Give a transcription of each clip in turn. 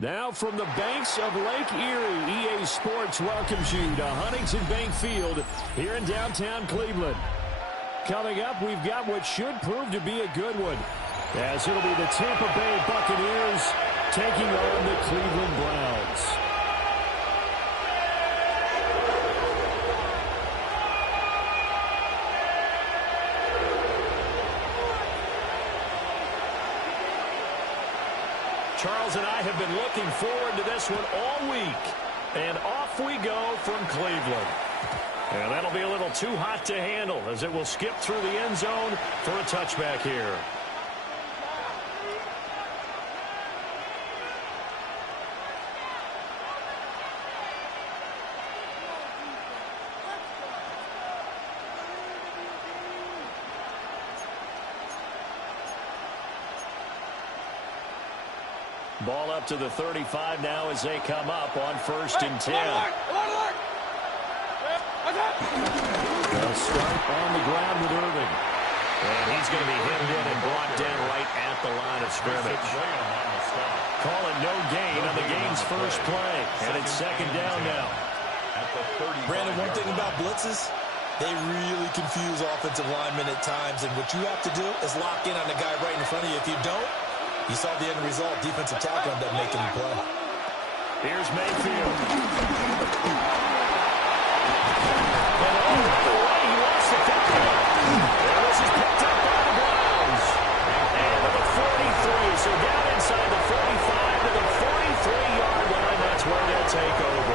Now from the banks of Lake Erie, EA Sports welcomes you to Huntington Bank Field here in downtown Cleveland. Coming up, we've got what should prove to be a good one, as it'll be the Tampa Bay Buccaneers taking on the Cleveland Browns. Charles and I have been looking forward to this one all week. And off we go from Cleveland. And that'll be a little too hot to handle as it will skip through the end zone for a touchback here. Ball up to the 35 now as they come up on 1st and 10. They'll start on the ground with Irving. And he's going to be hemmed in and brought down right at the line of scrimmage. Call it no gain on the game's first play. And it's 2nd down now. Brandon, one thing about blitzes, they really confuse offensive linemen at times. And what you have to do is lock in on the guy right in front of you. If you don't, you saw the end result. Defensive tackle ended up making the play. Here's Mayfield. And oh, by the way, he lost the football. And this is picked up by the Browns. And to the 43. So down inside the 45 to the 43-yard line. That's where they'll take over.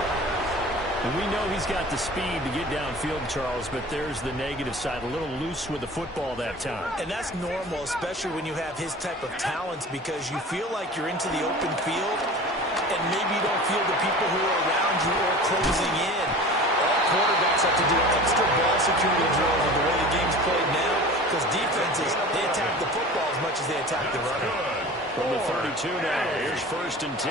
And we know he's got the speed to get downfield, Charles, but there's the negative side. A little loose with the football that time. And that's normal, especially when you have his type of talents, because you feel like you're into the open field, and maybe you don't feel the people who are around you or closing in. All quarterbacks have to do extra ball security drills with the way the game's played now, because defenses, they attack the football as much as they attack the runner. From the 32 now, here's 1st and 10.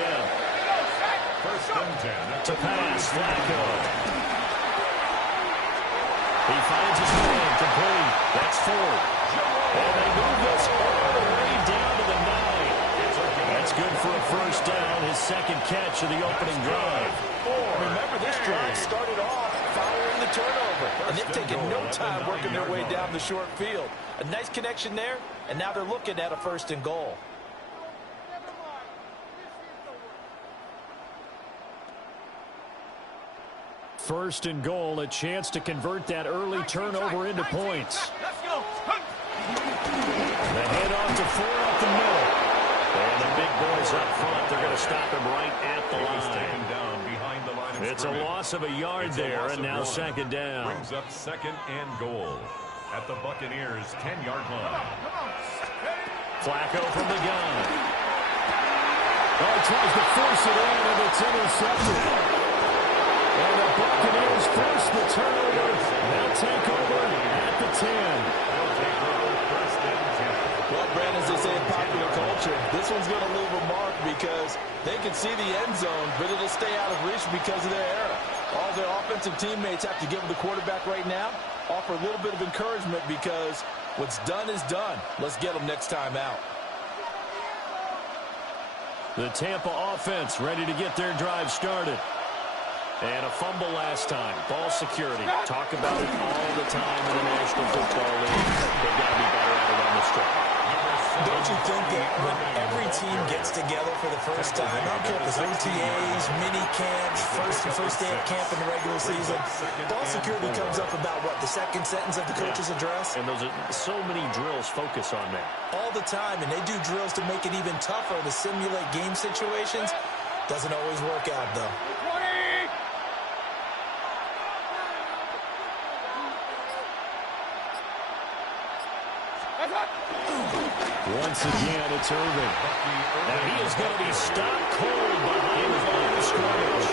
1st and 10. To pass, Flacco. He finds his man, complete. That's 4. And they move this all the way down to the 9. That's good for a 1st down, his 2nd catch of the opening drive. Remember, this drive started off following the turnover, and they've taken no time working their way down the short field. A nice connection there, and now they're looking at a 1st and goal. First and goal, a chance to convert that early turnover into points. The handoff to Ford up the middle. And the big boys up front, they're going to stop him right at the line. It's a loss of a yard there, and now 2nd down. Brings up 2nd and goal at the Buccaneers' 10-yard line. Flacco from the gun. Oh, he tries to force it in, and it's intercepted. And the Buccaneers force the turnover. They'll take over at the 10. Well, Brandon, as they say in popular culture, this one's going to leave a mark because they can see the end zone, but it'll stay out of reach because of their error. All their offensive teammates have to give the quarterback right now, offer a little bit of encouragement because what's done is done. Let's get them next time out. The Tampa offense ready to get their drive started. And a fumble last time. Ball security. Talk about it all the time in the National Football League. They've got to be better at it on the stretch. Don't you think that when every team gets together for the first time, I don't care if it's OTAs, mini camps, first day at camp in the regular season, ball security comes up about, what, the 2nd sentence of the coach's address? And those are so many drills focus on that. All the time, and they do drills to make it even tougher to simulate game situations. Doesn't always work out, though. Once again, it's Irving. Now he is going to be stopped cold behind the line of scrimmage.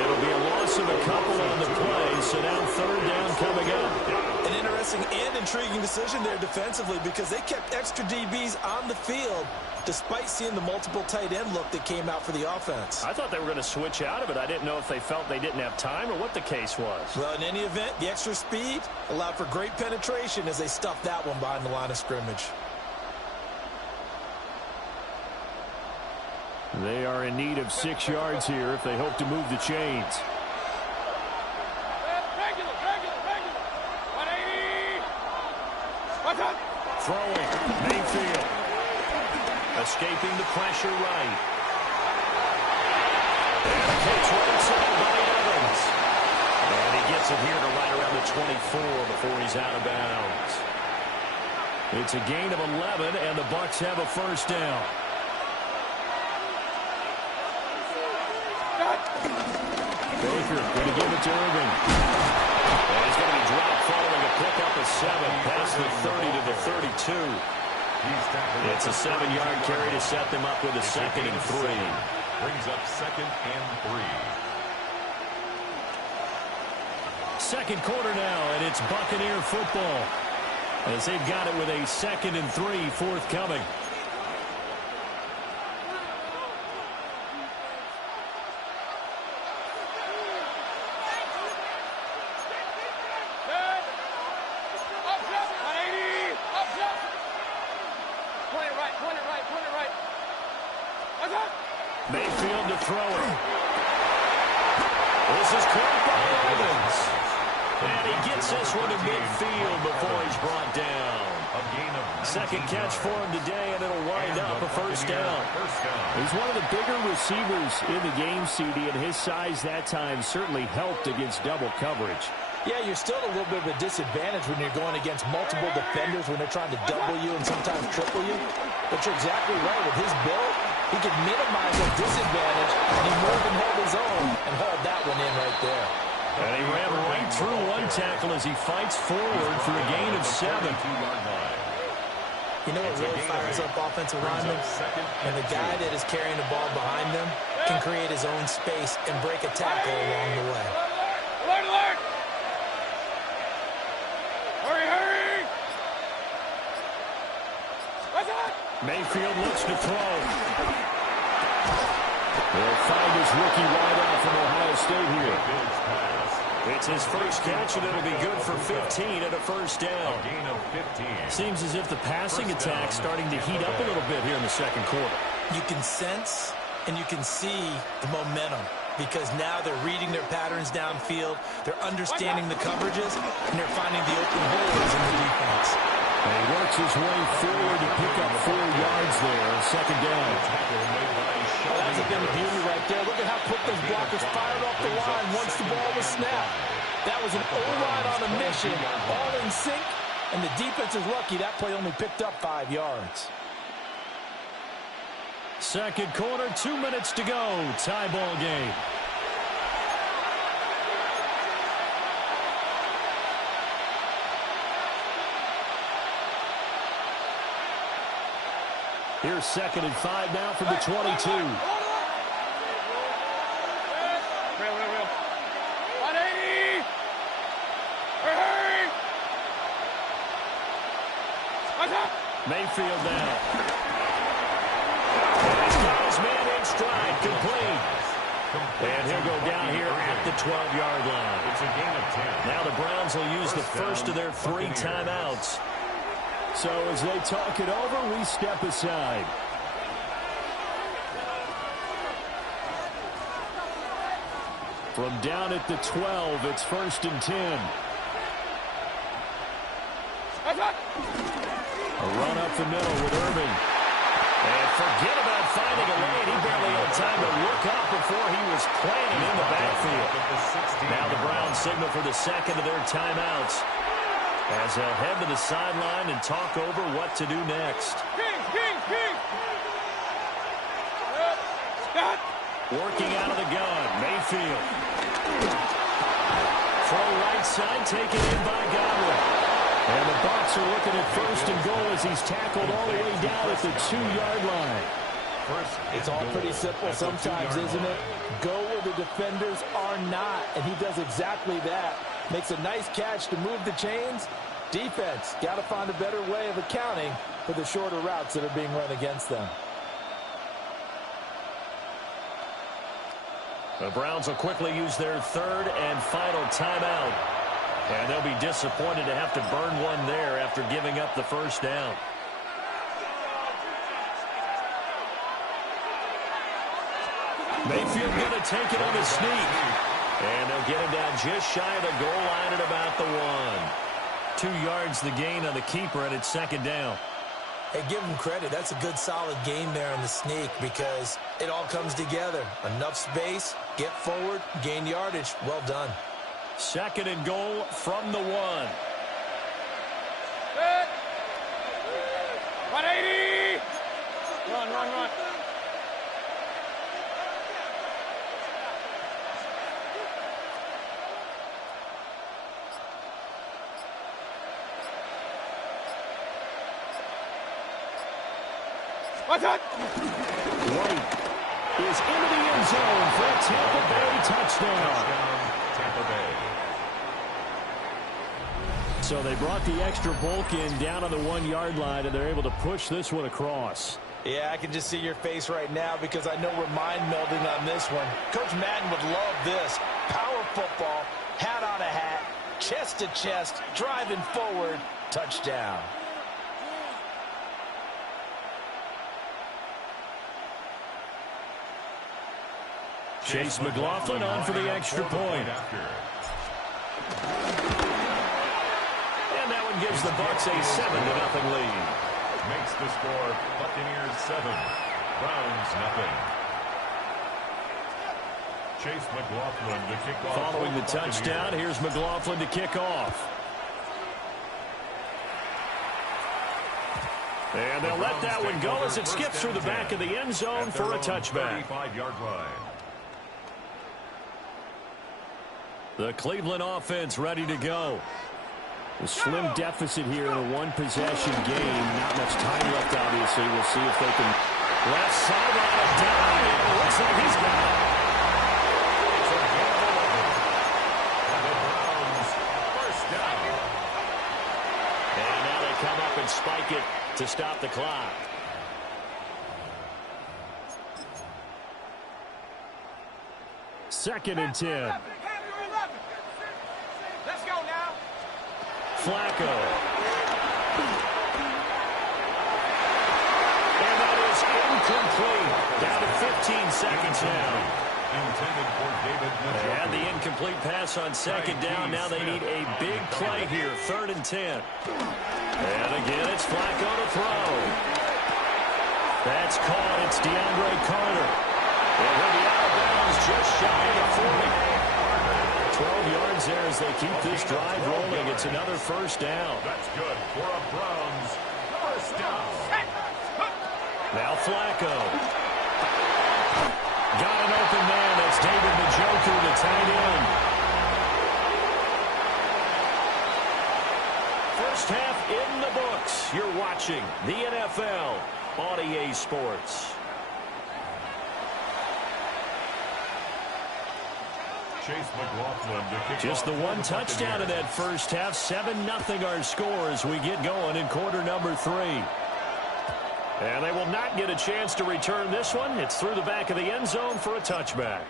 It'll be a loss of a couple on the play, so now 3rd down coming up. An interesting and intriguing decision there defensively because they kept extra DBs on the field despite seeing the multiple tight end look that came out for the offense. I thought they were going to switch out of it. I didn't know if they felt they didn't have time or what the case was. Well, in any event, the extra speed allowed for great penetration as they stuffed that one behind the line of scrimmage. They are in need of 6 yards here if they hope to move the chains. Throwing, Mayfield. Escaping the pressure right. And a catch right side by Evans. And he gets it here to right around the 24 before he's out of bounds. It's a gain of 11, and the Bucs have a first down. Baker going to give it to Irving. And he's going to be dropped following a pickup of 7 past the 30 to the 32. It's a 7-yard carry to set them up with a 2nd and 3. Brings up 2nd and 3. Second quarter now, and it's Buccaneer football as they've got it with a 2nd and 3 forthcoming. Mayfield to throw it. This is caught by Evans. And he gets this one to midfield before he's brought down. Second catch for him today, and it'll wind up a first down. He's one of the bigger receivers in the game, CD, and his size that time certainly helped against double coverage. Yeah, you're still a little bit of a disadvantage when you're going against multiple defenders when they're trying to double you and sometimes triple you. But you're exactly right. With his build, he could minimize that disadvantage, and he more than held his own and hauled that one in right there. And he ran right through one tackle as he fights forward for a gain of 7. You know what really fires up offensive linemen? When the guy that is carrying the ball behind them can create his own space and break a tackle along the way. Mayfield looks to throw. They'll find his rookie wideout from Ohio State here. It's his first catch, and it'll be good for 15 and a first down. Seems as if the passing attack's starting to heat up a little bit here in the second quarter. You can sense and you can see the momentum because now they're reading their patterns downfield, they're understanding the coverages, and they're finding the open holes in the defense. And he works his way forward to pick up 4 yards there, second down. Oh, that's a bit of beauty right there. Look at how quick those blockers fired off the line once the ball was snapped. That was an O-line on a mission, all in sync, and the defense is lucky that play only picked up 5 yards. Second quarter, 2 minutes to go. Tie ball game. Here's 2nd and 5 now from the 22. Mayfield down. He's got his man in stride, complete. And he'll go down here at the 12-yard line. It's a gain of 10. Now the Browns will use the first of their 3 timeouts. So as they talk it over, we step aside. From down at the 12, it's 1st and 10. A run up the middle with Irving. And forget about finding a lane. He barely had time to look up before he was planted in the backfield. Now the Browns signal for the second of their timeouts as they'll head to the sideline and talk over what to do next. Working out of the gun, Mayfield. Throw right side, taken in by Godwin. And the Bucs are looking at 1st and goal as he's tackled all the way down at the 2-yard line. It's all pretty simple sometimes, isn't it? Go where the defenders are not, and he does exactly that. Makes a nice catch to move the chains. Defense, got to find a better way of accounting for the shorter routes that are being run against them. The Browns will quickly use their 3rd and final timeout. And they'll be disappointed to have to burn one there after giving up the first down. Mayfield going to take it on the sneak. And they'll get him down just shy of the goal line at about the 1. 2 yards the gain on the keeper, and it's second down. Hey, give him credit. That's a good, solid game there on the sneak because it all comes together. Enough space, get forward, gain yardage. Well done. Second and goal from the 1. 180! Run. What's up? White is into the end zone for a Tampa Bay touchdown. Tampa Bay. So they brought the extra bulk in down on the 1-yard line, and they're able to push this one across. Yeah, I can just see your face right now because I know we're mind melding on this one. Coach Madden would love this. Power football, hat on a hat, chest to chest, driving forward, touchdown. Chase McLaughlin on for the extra point. And that one gives the Bucs a 7-0 lead. Makes the score Buccaneers 7, Browns nothing. Chase McLaughlin to kick off. Following the touchdown, here's McLaughlin to kick off. And they'll let that one go as it skips through the back of the end zone for a touchback. 35-yard line. The Cleveland offense ready to go. A slim deficit here in a one-possession game. Not much time left, obviously. We'll see if they can left sideline down. And it looks like he's got it. And the Browns first down. And now they come up and spike it to stop the clock. Second and 10. Let's go now. Flacco. And that is incomplete. Down to 15 seconds now. Intended for David Mitchell. And the incomplete pass on second down. Now they need a big play here. 3rd and 10. And again, it's Flacco to throw. That's caught. It's DeAndre Carter. And he'll be out of bounds just shy of the 40. 12 yards there as they keep this drive rolling. It's another first down. That's good for a Browns first down. Now Flacco. Got an open man. That's David Njoku, the tight end. First half in the books. You're watching the NFL on EA Sports. Chase McLaughlin to kick Just the off one for the touchdown in Buccaneers. that first half. 7-0 our score as we get going in quarter number 3. And they will not get a chance to return this one. It's through the back of the end zone for a touchback.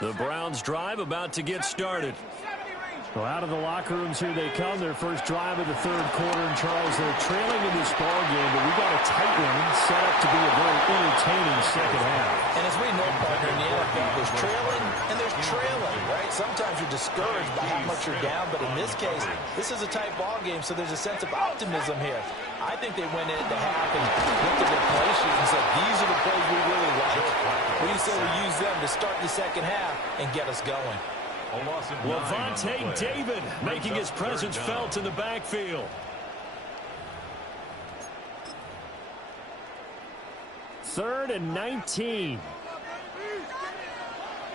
The Browns drive about to get started. Well, out of the locker rooms here they come. Their first drive of the 3rd quarter. And Charles, they're trailing in this ball game, but we got a tight one set up to be a very entertaining second half. And as we know, partner, in the NFL, there's trailing and there's trailing, right? Sometimes you're discouraged by how much you're down, but in this case, this is a tight ball game, so there's a sense of optimism here. I think they went into half and looked at their play sheet and said, these are the plays we really like. What do you say we use them to start the second half and get us going? Levante David making his presence felt in the backfield. 3rd and 19.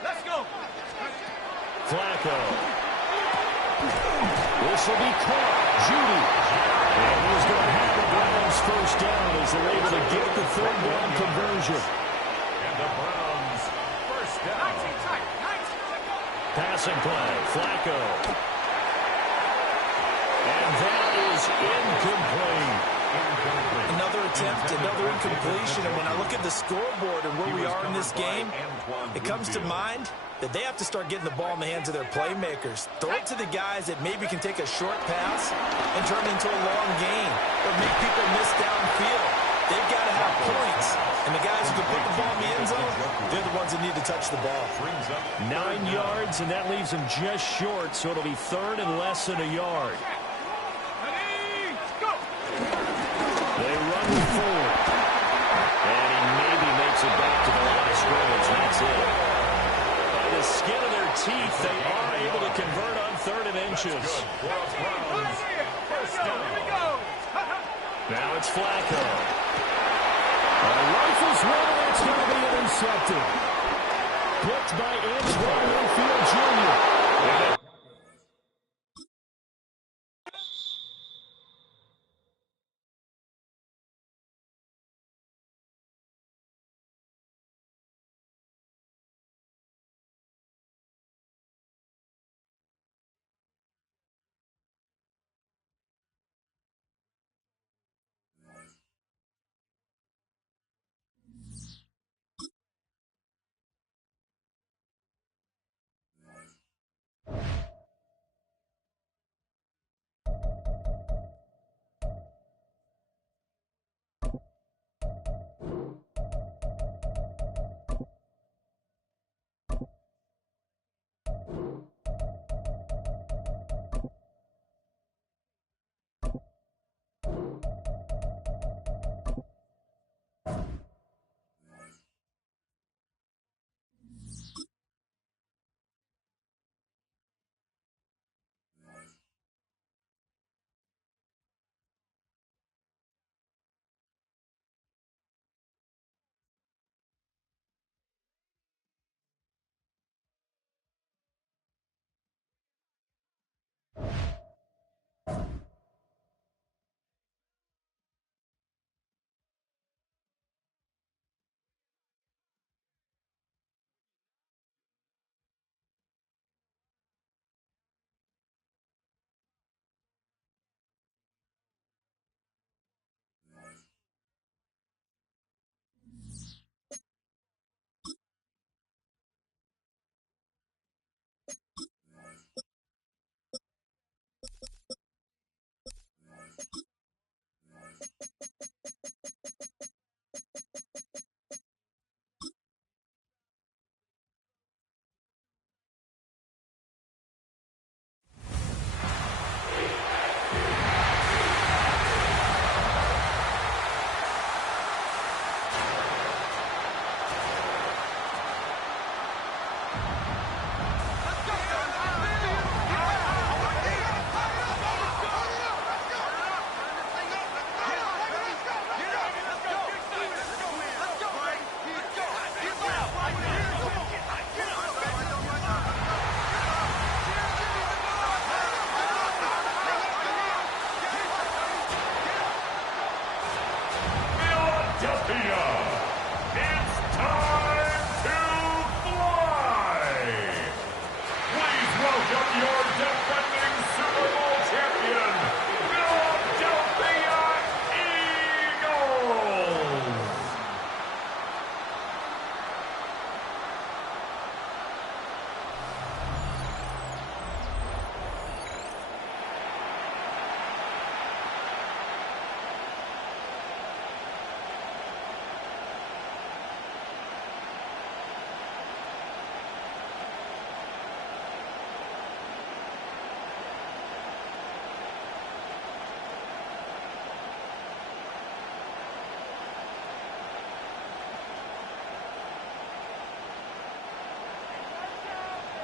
Let's go. Flacco. This will be caught. Judy. And he's going to have the Browns first down as they're able to get the 3rd down conversion. And the Browns first down. Passing play. Flacco. And that is incomplete. Another attempt, another incompletion, and when I look at the scoreboard and where we are in this game, it comes to mind that they have to start getting the ball in the hands of their playmakers. Throw it to the guys that maybe can take a short pass and turn it into a long gain or make people miss downfield. They've got to have points, and the guys who can put the ball in the end zone, need to touch the ball. 9 yards, and that leaves him just short, so it'll be 3rd and less than a yard. They run forward. And he maybe makes it back to the line of scrimmage. That's it. By the skin of their teeth, they are able to convert on 3rd and inches. Now it's Flacco. Rifles one, and it's going to be intercepted. Picked by Antoine Winfield Jr.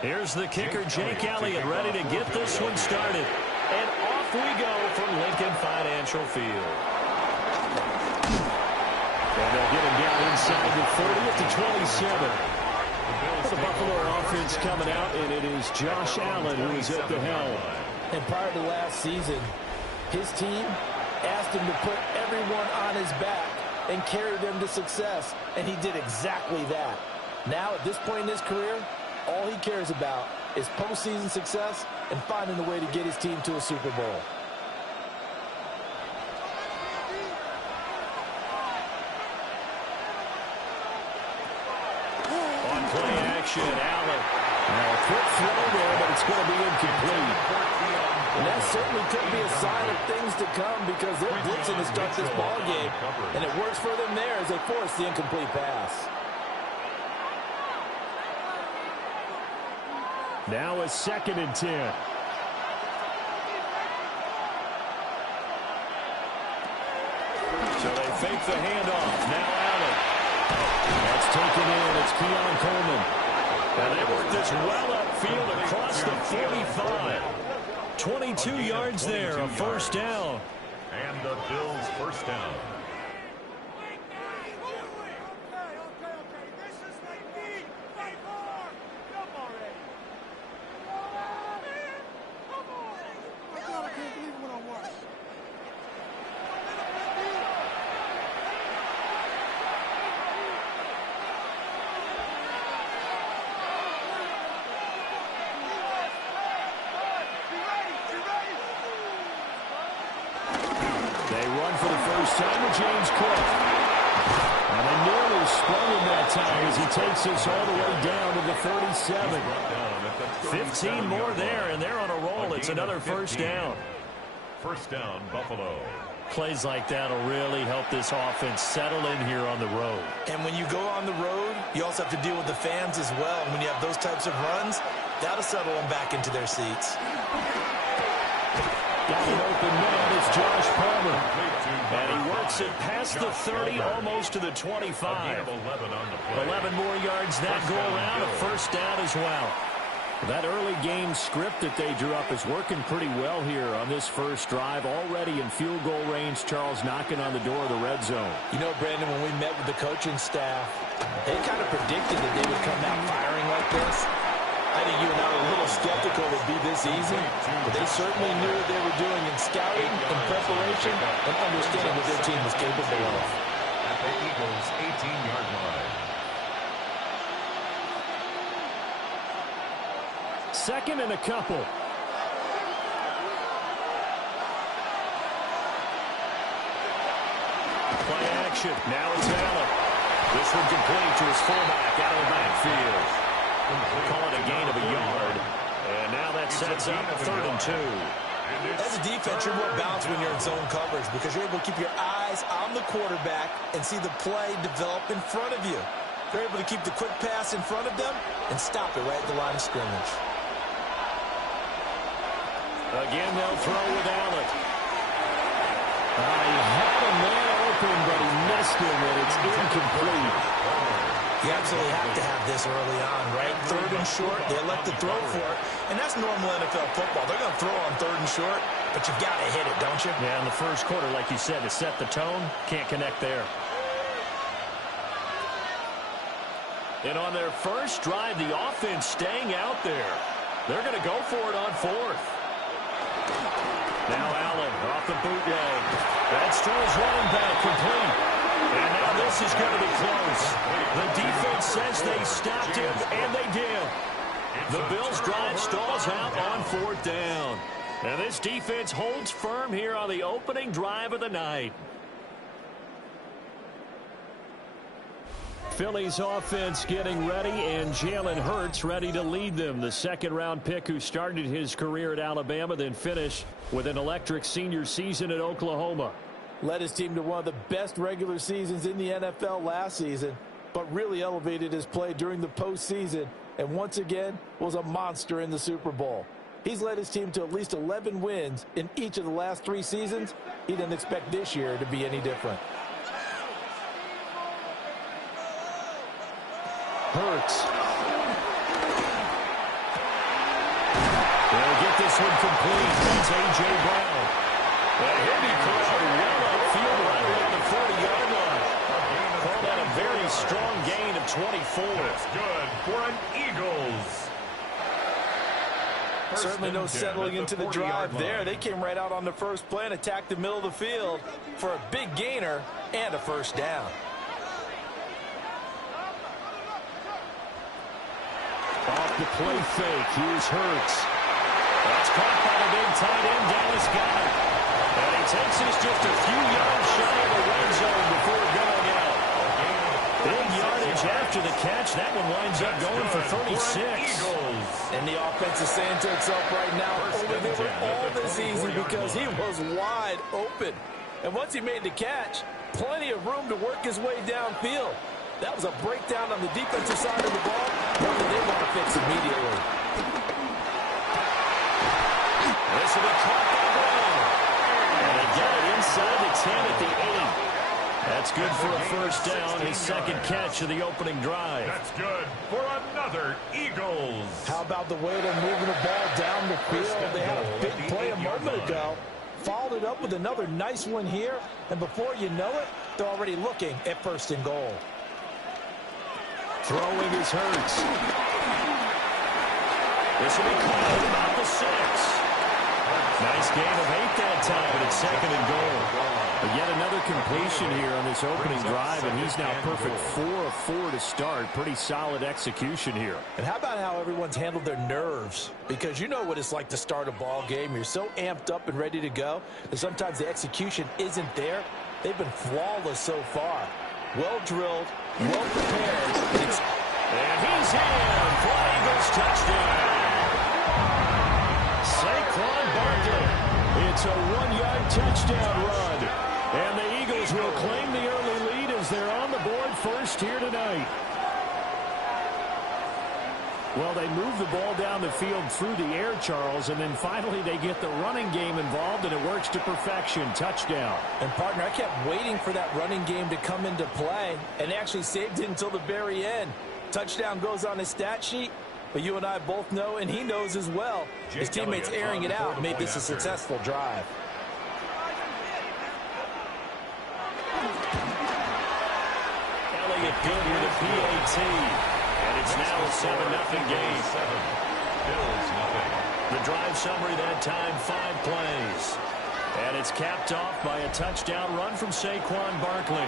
Here's the kicker, Jake Elliott, ready to get this one started. And off we go from Lincoln Financial Field. And they'll get him down inside the 30 at the 27. The Buffalo offense coming out, and it is Josh Allen who is at the helm. And prior to last season, his team asked him to put everyone on his back and carry them to success, and he did exactly that. Now, at this point in his career, all he cares about is postseason success and finding a way to get his team to a Super Bowl. On play action, Allen. Now a quick throw there, but it's going to be incomplete. And that certainly could be a sign of things to come because they're blitzing to start this ball game, and it works for them there as they force the incomplete pass. Now a 2nd and 10. So they fake the handoff. Now Allen. That's taken in. It's Keon Coleman. And they work this well upfield across the 45. 22 yards there, a first down. And the Bills' first down. James Cook. And they nearly sprung him that time as he takes us all the way down to the 37. 15 more there, and they're on a roll. It's another first down. First down, Buffalo. Plays like that will really help this offense settle in here on the road. And when you go on the road, you also have to deal with the fans as well. And when you have those types of runs, that'll settle them back into their seats. Got an open man. It's Josh Palmer. And he works it past the 30, almost to the 25. 11 more yards that go around, a first down as well. That early game script that they drew up is working pretty well here on this first drive. Already in field goal range, Charles knocking on the door of the red zone. You know, Brandon, when we met with the coaching staff, they kind of predicted that they would come out firing like this. I think you and I were a little skeptical it would be this easy, but they certainly knew what they were doing in scouting, in preparation, and understanding what their team was capable of. At the Eagles' 18-yard line. Second and a couple. Play action. Now it's Allen. This one complete to his fullback out of the backfield. Call it a gain of a yard. And now that sets up 3rd and 2. As a defense, you're more balanced when you're in zone coverage because you're able to keep your eyes on the quarterback and see the play develop in front of you. You're able to keep the quick pass in front of them and stop it right at the line of scrimmage. Again, they'll throw with Allen. He had a man open, but he missed him, and it's incomplete. You absolutely have to have this early on, right? 3rd and short, they elect to throw for it. And that's normal NFL football. They're going to throw on 3rd and short, but you've got to hit it, don't you? Yeah, in the first quarter, like you said, to set the tone, can't connect there. And on their first drive, the offense staying out there. They're going to go for it on 4th. Now Allen off the bootleg. That's to his running back, complete. And now this is going to be close. The defense says they stopped him, and they did. The Bills' drive stalls out on 4th down. And this defense holds firm here on the opening drive of the night. Philly's offense getting ready, and Jalen Hurts ready to lead them. The 2nd-round pick who started his career at Alabama, then finished with an electric senior season at Oklahoma. Led his team to one of the best regular seasons in the NFL last season, but really elevated his play during the postseason, and once again was a monster in the Super Bowl. He's led his team to at least 11 wins in each of the last 3 seasons. He didn't expect this year to be any different. Hurts. They'll get this one complete. That's A.J. Brown. A heavy crowd well upfield right around the 40-yard line. Call that a very strong gain of 24. That's good for an Eagles. Certainly no settling into the drive there. They came right out on the first play and attacked the middle of the field for a big gainer and a first down. Off the play fake, here's Hurts. That's caught by the big tight end, Dallas Goedert. And he takes us just a few yards shy of the red zone before going out. Big yardage after the catch. That one winds up going for 36. And the offense is saying to itself right now, they were all this easy because he was wide open. And once he made the catch, plenty of room to work his way downfield. That was a breakdown on the defensive side of the ball, one that they want to fix immediately. This will be caught by Brown. And they get it inside the 10 at the 8. That's good for a first down, his second catch of the opening drive. That's good for another Eagles. How about the way they're moving the ball down the field? They had a big play a moment ago. Followed it up with another nice one here. And before you know it, they're already looking at first and goal. Throwing is Hurts. This will be caught at about the 6. Nice gain of 8 that time, but it's second and goal. But yet another completion here on this opening drive, and he's now perfect 4 of 4 to start. Pretty solid execution here. And how about how everyone's handled their nerves? Because you know what it's like to start a ball game. You're so amped up and ready to go that sometimes the execution isn't there. They've been flawless so far. Well drilled, well prepared. And he's in for Eagles touchdown. Saquon Barkley. It's a 1-yard touchdown run. And the Eagles will claim the early lead as they're on the board first here tonight. Well, they move the ball down the field through the air, Charles, and then finally they get the running game involved, and it works to perfection. Touchdown. And, partner, I kept waiting for that running game to come into play, and actually saved it until the very end. Touchdown goes on his stat sheet, but you and I both know, and he knows as well, his teammates airing it out made this a successful drive. Elliott good with a PAT. And it's now a 7-0 game. Bills nothing. The drive summary that time, 5 plays. And it's capped off by a touchdown run from Saquon Barkley.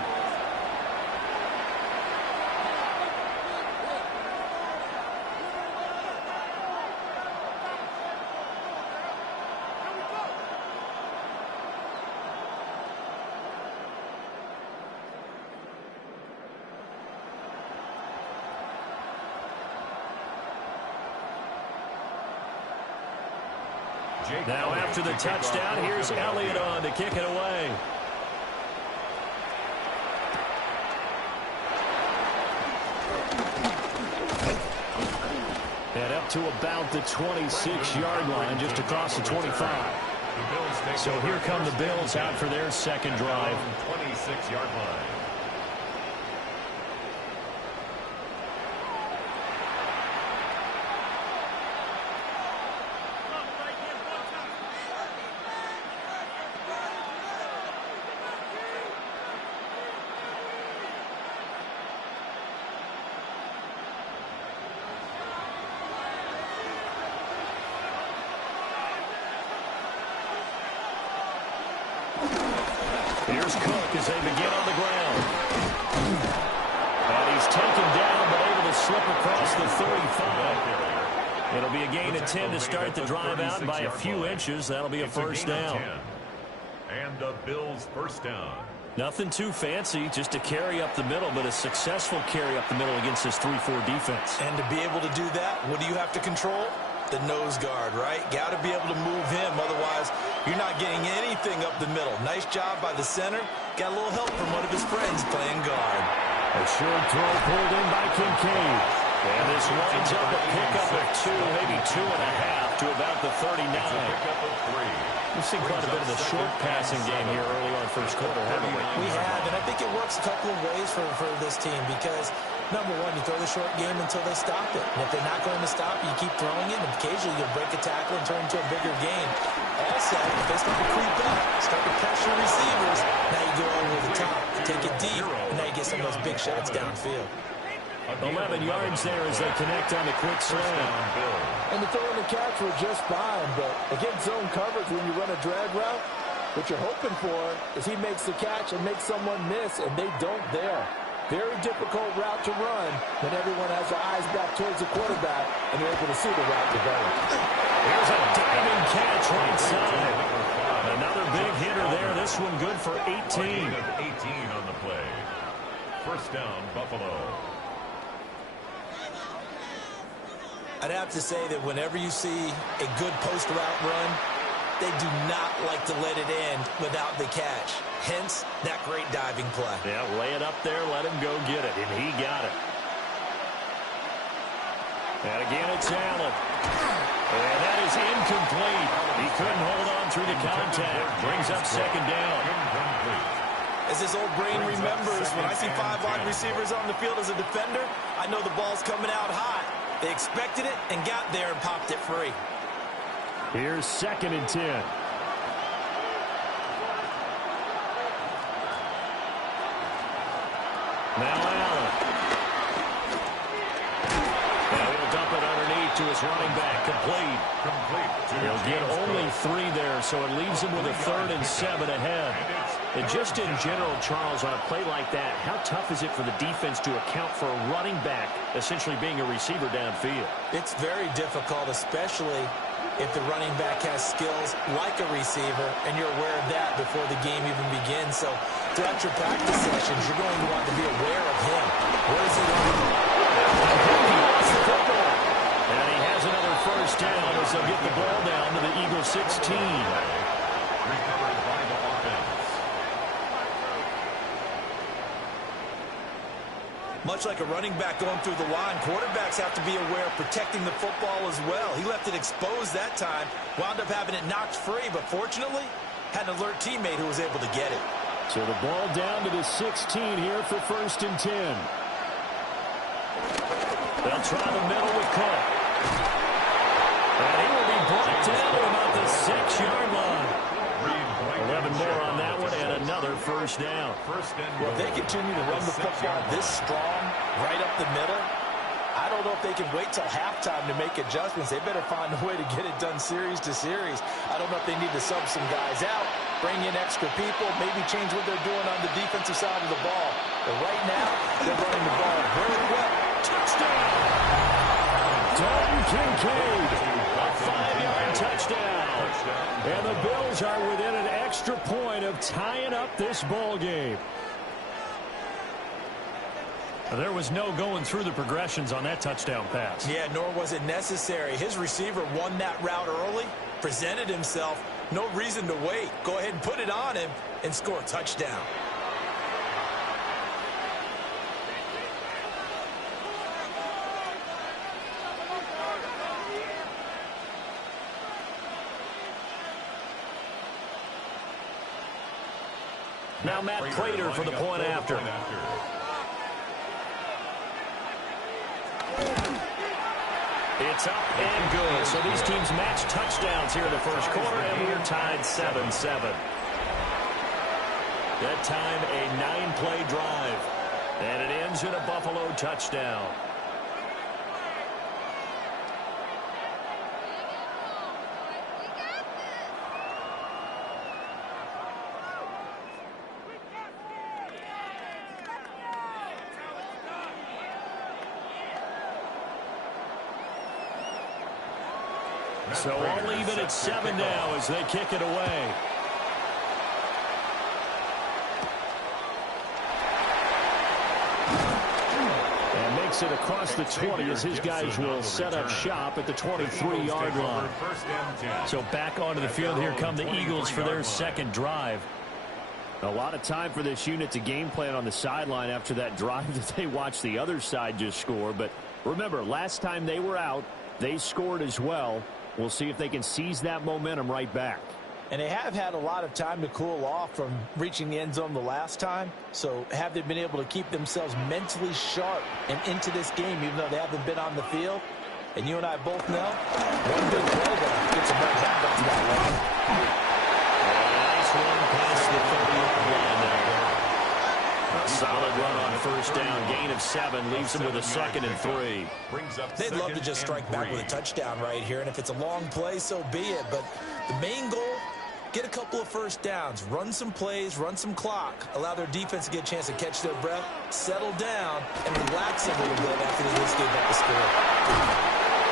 Now after the touchdown, here's Elliott on to kick it away. And up to about the 26-yard line, just across the 25. So here come the Bills out for their second drive. 26-yard line. Here's Cook as they begin on the ground. And he's taken down, but able to slip across the 35. It'll be a gain of 10 to start the drive out by a few inches. That'll be a first down. And the Bills first down. Nothing too fancy, just a carry up the middle, but a successful carry up the middle against this 3-4 defense. And to be able to do that, what do you have to control? The nose guard, right? Got to be able to move him. Otherwise, you're not getting anything up the middle. Nice job by the center. Got a little help from one of his friends playing guard. A short throw pulled in by Kincaid. And this winds up a pickup of 2, maybe 2.5 to about the 39. We've seen quite a bit of the short passing game here early on first quarter, haven't we? We have, and I think it works a couple of ways for this team because, number one, you throw the short game until they stop it. And if they're not going to stop it, you keep throwing it, and occasionally you'll break a tackle and turn into a bigger game. Also, if they start to creep up, start to pressure receivers, now you go over the top, take it deep, and now you get some of those big shots downfield. 11 yards there as they connect on the quick slam. And the throw and the catch were just fine, but against zone coverage when you run a drag route, what you're hoping for is he makes the catch and makes someone miss, and they don't there. Very difficult route to run when everyone has their eyes back towards the quarterback and they're able to see the route develop. Here's a diving catch right side. Another big hitter there. This one good for 18. 18 on the play. First down, Buffalo. I'd have to say that whenever you see a good post route run, they do not like to let it end without the catch. Hence, that great diving play. Yeah, lay it up there, let him go get it, and he got it. And again, it's Allen. And that is incomplete. He couldn't hold on through the contact. Brings up second down. As his old brain remembers, when I see 5 wide receivers on the field as a defender, I know the ball's coming out hot. They expected it and got there and popped it free. Here's 2nd and 10. Now Allen. And he'll dump it underneath to his running back. Complete. He'll get only 3 there, so it leaves him with a 3rd and 7 ahead. And just in general, Charles, on a play like that, how tough is it for the defense to account for a running back essentially being a receiver downfield? It's very difficult, especially if the running back has skills like a receiver, and you're aware of that before the game even begins. So throughout your practice sessions, you're going to want to be aware of him. Where is he going? He lost the football. And he has another first down as they'll get the ball down to the Eagles 16. Recovered by the offense. Much like a running back going through the line, quarterbacks have to be aware of protecting the football as well. He left it exposed that time, wound up having it knocked free, but fortunately, had an alert teammate who was able to get it. So the ball down to the 16 here for 1st and 10. They'll try the middle with Cook. And he will be brought down at about the 6-yard line. 11 more on that one and another first down. Well, if they continue to run the football this strong, right up the middle, I don't know if they can wait till halftime to make adjustments. They better find a way to get it done series to series. I don't know if they need to sub some guys out, bring in extra people, maybe change what they're doing on the defensive side of the ball. But right now, they're running the ball very well. Touchdown! Dalton Kincaid, a 5-yard touchdown. And the Bills are within an extra point of tying up this ball game. There was no going through the progressions on that touchdown pass. Yeah, nor was it necessary. His receiver won that route early, presented himself. No reason to wait. Go ahead and put it on him and score a touchdown. Now Matt Prater for the point after. It's up and good. So these teams match touchdowns here in the first quarter, and we're tied 7-7. That time, a 9-play drive. And it ends in a Buffalo touchdown. So all even at 7 now as they kick it away. And makes it across the 20 as his guys will set up shop at the 23-yard line. So back onto the field here come the Eagles for their second drive. A lot of time for this unit to game plan on the sideline after that drive that they watched the other side just score. But remember, last time they were out, they scored as well. We'll see if they can seize that momentum right back. And they have had a lot of time to cool off from reaching the end zone the last time. So have they been able to keep themselves mentally sharp and into this game even though they haven't been on the field? And you and I both know one big play there gets them right back up to that line. Nice one past the 30-yard line there. A solid run on first down. Gain of 7 leaves them with a 2nd and 3. They'd love to just strike back with a touchdown right here. And if it's a long play, so be it. But the main goal, get a couple of first downs, run some plays, run some clock, allow their defense to get a chance to catch their breath, settle down, and relax a little bit after they just gave up the score.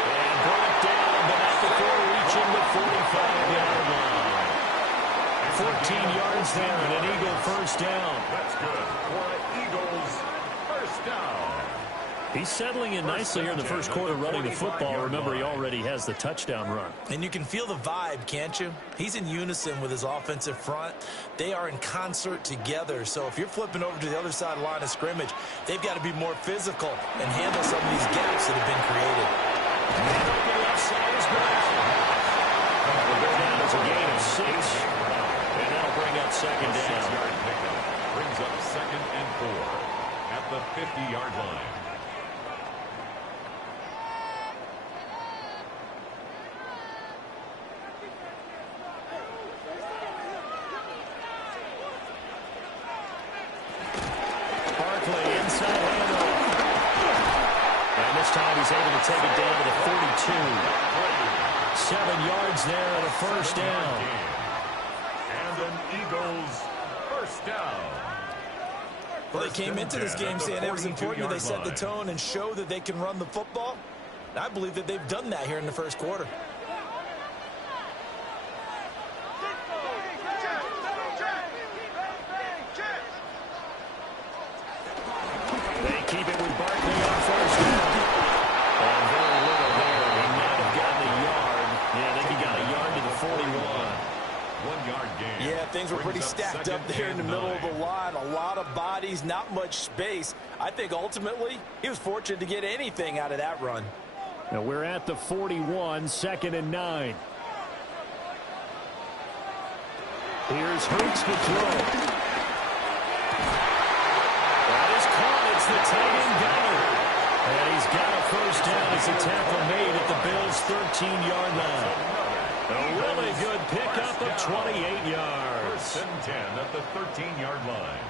And brought down, but not before reaching the 45-yard line. 14 yards there and an Eagle first down. That's good for the Eagles first down. He's settling in nicely here in the first quarter running the football. Remember, he already has the touchdown run. And you can feel the vibe, can't you? He's in unison with his offensive front. They are in concert together. So if you're flipping over to the other side of the line of scrimmage, they've got to be more physical and handle some of these gaps that have been created. And on the left is good. We'll go down as a gain of 6. And that'll bring up second down. 6-yard pickup brings up 2nd and 4 at the 50-yard line. This time he's able to take it down to the 42. 7 yards there and a first down. And an Eagles first down. Well, they came into this game saying it was important that they set the tone and show that they can run the football. And I believe that they've done that here in the first quarter. They keep it with Barkley on first down. And very little there. He might have gotten a yard. Yeah, I think he got a yard to the 41. 1-yard gain. Yeah, things were pretty stacked up there in the middle of the line. A lot of bodies, not much space. I think ultimately he was fortunate to get anything out of that run. Now we're at the 41, 2nd and 9. Here's Hurts to throw. That is caught. It's the tight end Gunner. And he's got a first down. It's a tackle made at the Bills' 13-yard line. A really good pickup of 28 yards. 1st and 10 at the 13-yard line.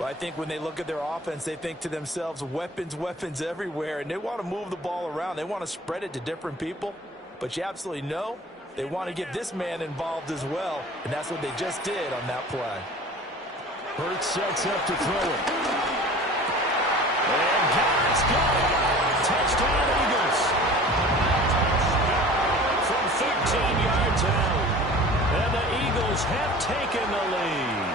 Well, I think when they look at their offense, they think to themselves, weapons, weapons everywhere, and they want to move the ball around. They want to spread it to different people, but you absolutely know they want to get this man involved as well, and that's what they just did on that play. Hurts sets up to throw it. And Garrett's got it. Touchdown, Eagles. From 13 yards out. And the Eagles have taken the lead.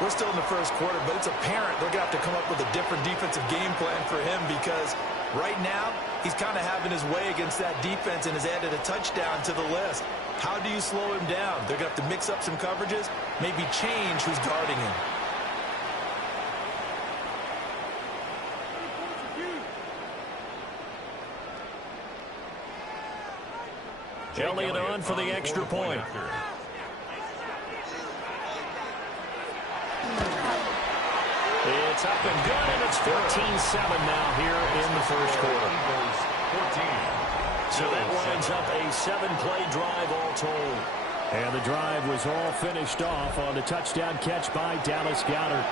We're still in the first quarter, but it's apparent they're going to have to come up with a different defensive game plan for him because right now he's kind of having his way against that defense and has added a touchdown to the list. How do you slow him down? They're going to have to mix up some coverages, maybe change who's guarding him. Elliott on for the extra point. It's up and good, and it's 14-7 now here in the first quarter. 14. So that winds up a 7-play drive all told. And the drive was all finished off on a touchdown catch by Dallas Goedert.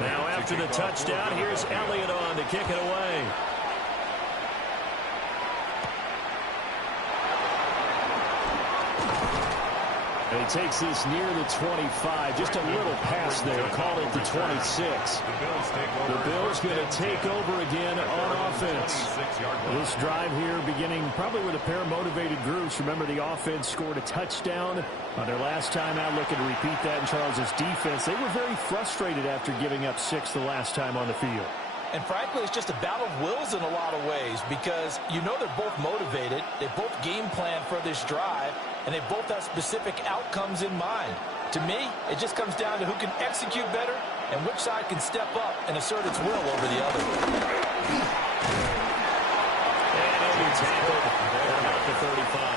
Now after the touchdown, here's Elliott on to kick it away. And he takes this near the 25. Just a little pass there. Call it the 26. The Bills going to take over again on offense. This drive here beginning probably with a pair of motivated groups. Remember, the offense scored a touchdown on their last time out. Looking to repeat that in Charles's defense. They were very frustrated after giving up 6 the last time on the field. And frankly, it's just a battle of wills in a lot of ways because you know they're both motivated. They both game plan for this drive, and they both have specific outcomes in mind. To me, it just comes down to who can execute better and which side can step up and assert its will over the other. And he'll be tackled at about the 35.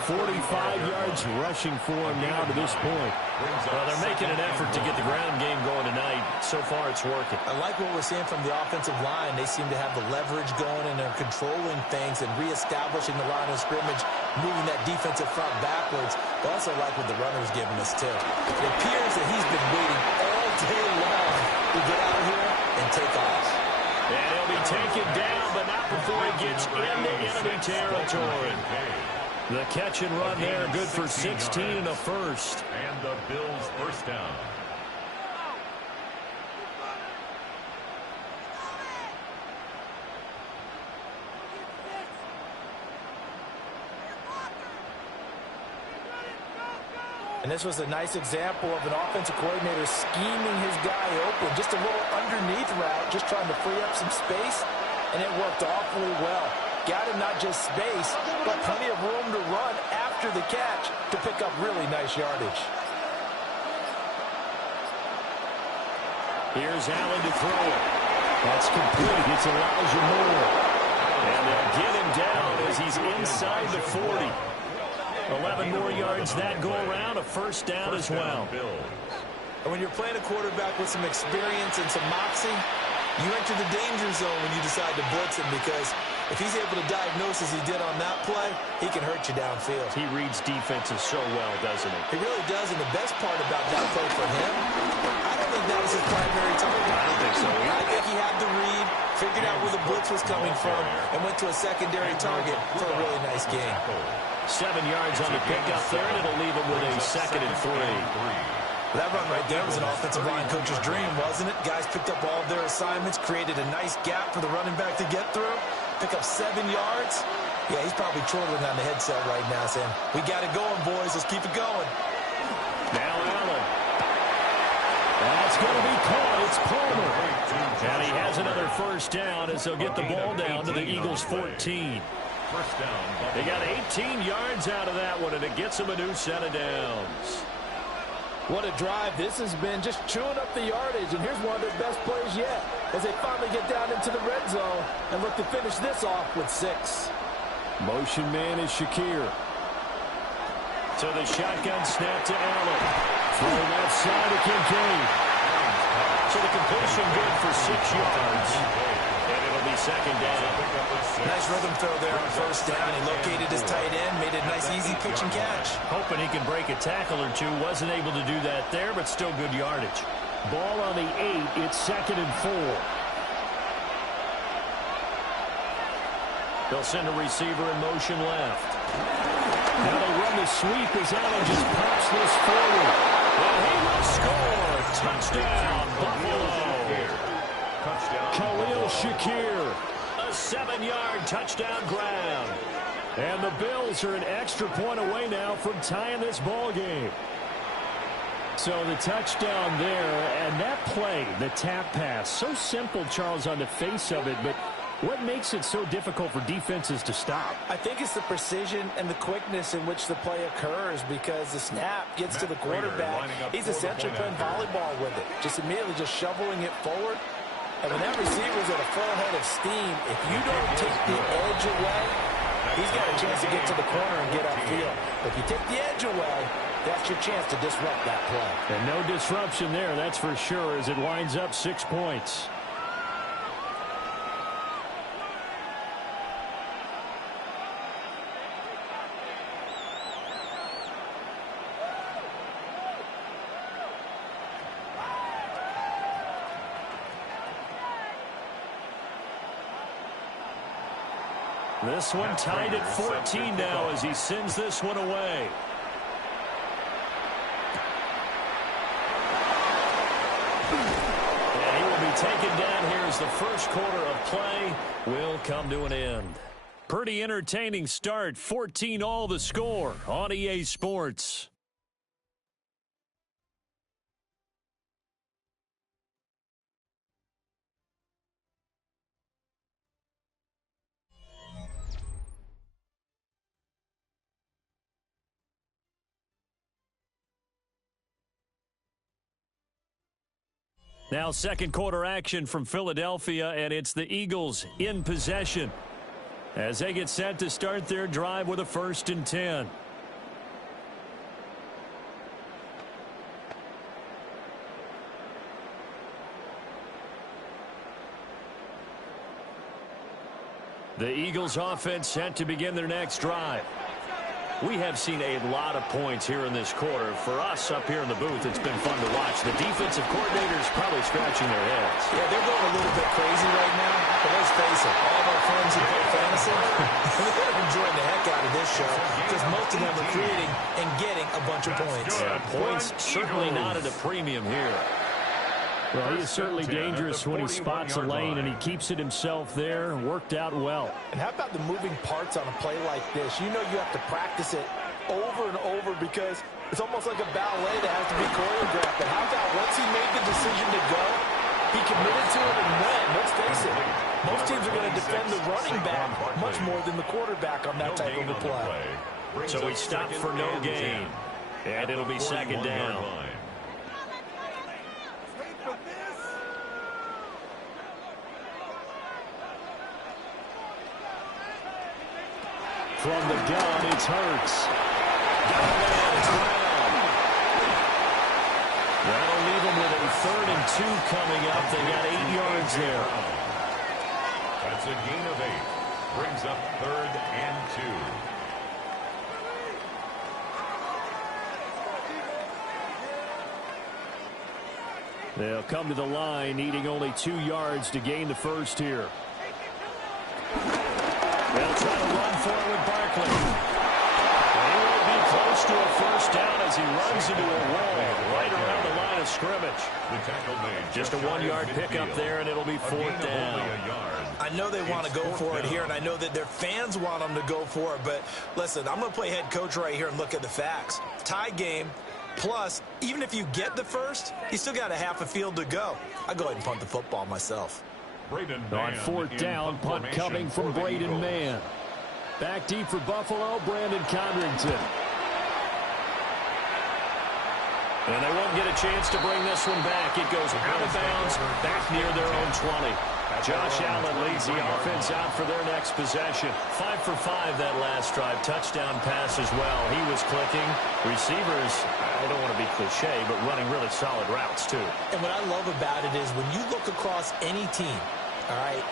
45 yards rushing for him now to this point. Well, they're making an effort to get the ground game going tonight. So far, it's working. I like what we're seeing from the offensive line. They seem to have the leverage going, and they're controlling things and reestablishing the line of scrimmage, moving that defensive front backwards. But also like what the runner's giving us, too. It appears that he's been waiting all day long to get out here and take off. And he'll be taken down, but not before he gets into enemy territory. The catch and run there, good for 16 and a first. And the Bills first down. And this was a nice example of an offensive coordinator scheming his guy open. Just a little underneath route, just trying to free up some space, and it worked awfully well. Got him not just space, but plenty of room to run after the catch to pick up really nice yardage. Here's Allen to throw it. That's complete. It's Elijah Moore. And they'll get him down as he's inside the 40. 11 more yards that go around, a first down as well. And when you're playing a quarterback with some experience and some moxie, you enter the danger zone when you decide to blitz him, because if he's able to diagnose as he did on that play, he can hurt you downfield. He reads defenses so well, doesn't he? He really does, and the best part about that play for him, I don't think that was his primary target. I don't think so either. I think he had the read, figured out where the blitz was coming from, and went to a secondary target for a really nice gain. 7 yards on the pickup there, and it'll leave him with a 2nd and 3. That run right there was an offensive line coach's dream, wasn't it? Guys picked up all of their assignments, created a nice gap for the running back to get through, pick up 7 yards. Yeah, he's probably chortling on the headset right now saying, we got it going, boys. Let's keep it going. Now Allen. That's going to be caught. It's Palmer. And he has another first down as they'll get the ball down to the Eagles' 14. They got 18 yards out of that one, and it gets them a new set of downs. What a drive this has been, just chewing up the yardage, and here's one of their best plays yet as they finally get down into the red zone and look to finish this off with 6. Motion man is Shakir. So the shotgun snap to Allen. Throw that side to Kincaid. So the completion good for 6 yards. And it'll be 2nd down. Nice rhythm throw there on first down. He located his tight end, made it a nice easy pitch and catch. Hoping he can break a tackle or two. Wasn't able to do that there, but still good yardage. Ball on the 8. It's 2nd and 4. They'll send a receiver in motion left. Now they run the sweep as Allen just pops this forward. And he will score. Touchdown, Buffalo. Khalil Shakir. A 7-yard touchdown grab. And the Bills are an extra point away now from tying this ball game. So the touchdown there, and that play, the tap pass, so simple, Charles, on the face of it, but what makes it so difficult for defenses to stop? I think it's the precision and the quickness in which the play occurs, because the snap gets to the quarterback. He's essentially playing volleyball with it, just immediately just shoveling it forward. And when that receiver's at a full head of steam, if you don't take the edge away, he's got a chance to get to the corner and get upfield. If you take the edge away, that's your chance to disrupt that play. And no disruption there, that's for sure, as it winds up 6 points. This one tied at 14 now as he sends this one away. And he will be taken down here as the first quarter of play will come to an end. Pretty entertaining start. 14-all the score on EA Sports. Now second quarter action from Philadelphia, and it's the Eagles in possession as they get set to start their drive with a 1st and 10. The Eagles offense set to begin their next drive. We have seen a lot of points here in this quarter. For us up here in the booth, it's been fun to watch. The defensive coordinators probably scratching their heads. Yeah, they're going a little bit crazy right now. But let's face it, all of our friends who play fantasy, they're enjoying the heck out of this show because most of them are creating and getting a bunch of points. Yeah, points certainly not at a premium here. Well, he is certainly dangerous when he spots a lane, and he keeps it himself there. Worked out well. And how about the moving parts on a play like this? You know you have to practice it over and over because It's almost like a ballet that has to be choreographed. But how about once he made the decision to go, he committed to it and went. Let's face it, most teams are going to defend the running back much more than the quarterback on that type of a play. So we stop for no gain. And it'll be second down. From the gun, it's Hurts. That'll leave them with a 3rd and 2 coming up. They got 8 yards there. That's a gain of 8. Brings up 3rd and 2. They'll come to the line, needing only 2 yards to gain the first here. They'll try to run forward Barkley. He will be close to a first down as he runs into a wall right around the line of scrimmage. Just a 1-yard pickup there, and it'll be 4th down. I know they want to go for it here, and I know that their fans want them to go for it, but listen, I'm going to play head coach right here and look at the facts. Tie game, plus, even if you get the first, you still got a half a field to go. I'll go ahead and punt the football myself. On 4th down, punt coming from Braden Mann. Back deep for Buffalo, Brandon Condrington. And they won't get a chance to bring this one back. It goes out of bounds, back near their own 20. Josh Allen leads the offense out for their next possession. 5 for 5 that last drive. Touchdown pass as well. He was clicking. Receivers, I don't want to be cliche, but running really solid routes too. And what I love about it is when you look across any team, all right,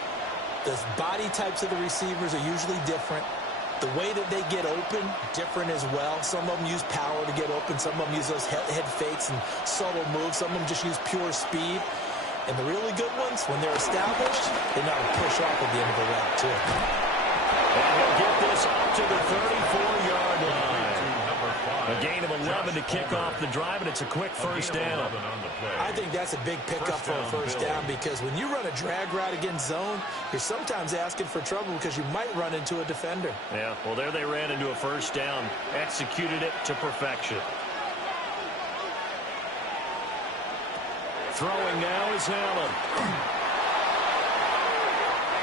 the body types of the receivers are usually different. The way that they get open, different as well. Some of them use power to get open. Some of them use those head fakes and subtle moves. Some of them just use pure speed. And the really good ones, when they're established, they know how to push off at the end of the route, too. And he'll get this up to the 34-yard line. A gain of 11 to kick off the drive, and it's a quick first down. I think that's a big pickup for a first down because when you run a drag route against zone, you're sometimes asking for trouble because you might run into a defender. Yeah, well, there they ran into a first down, executed it to perfection. Throwing now is Allen.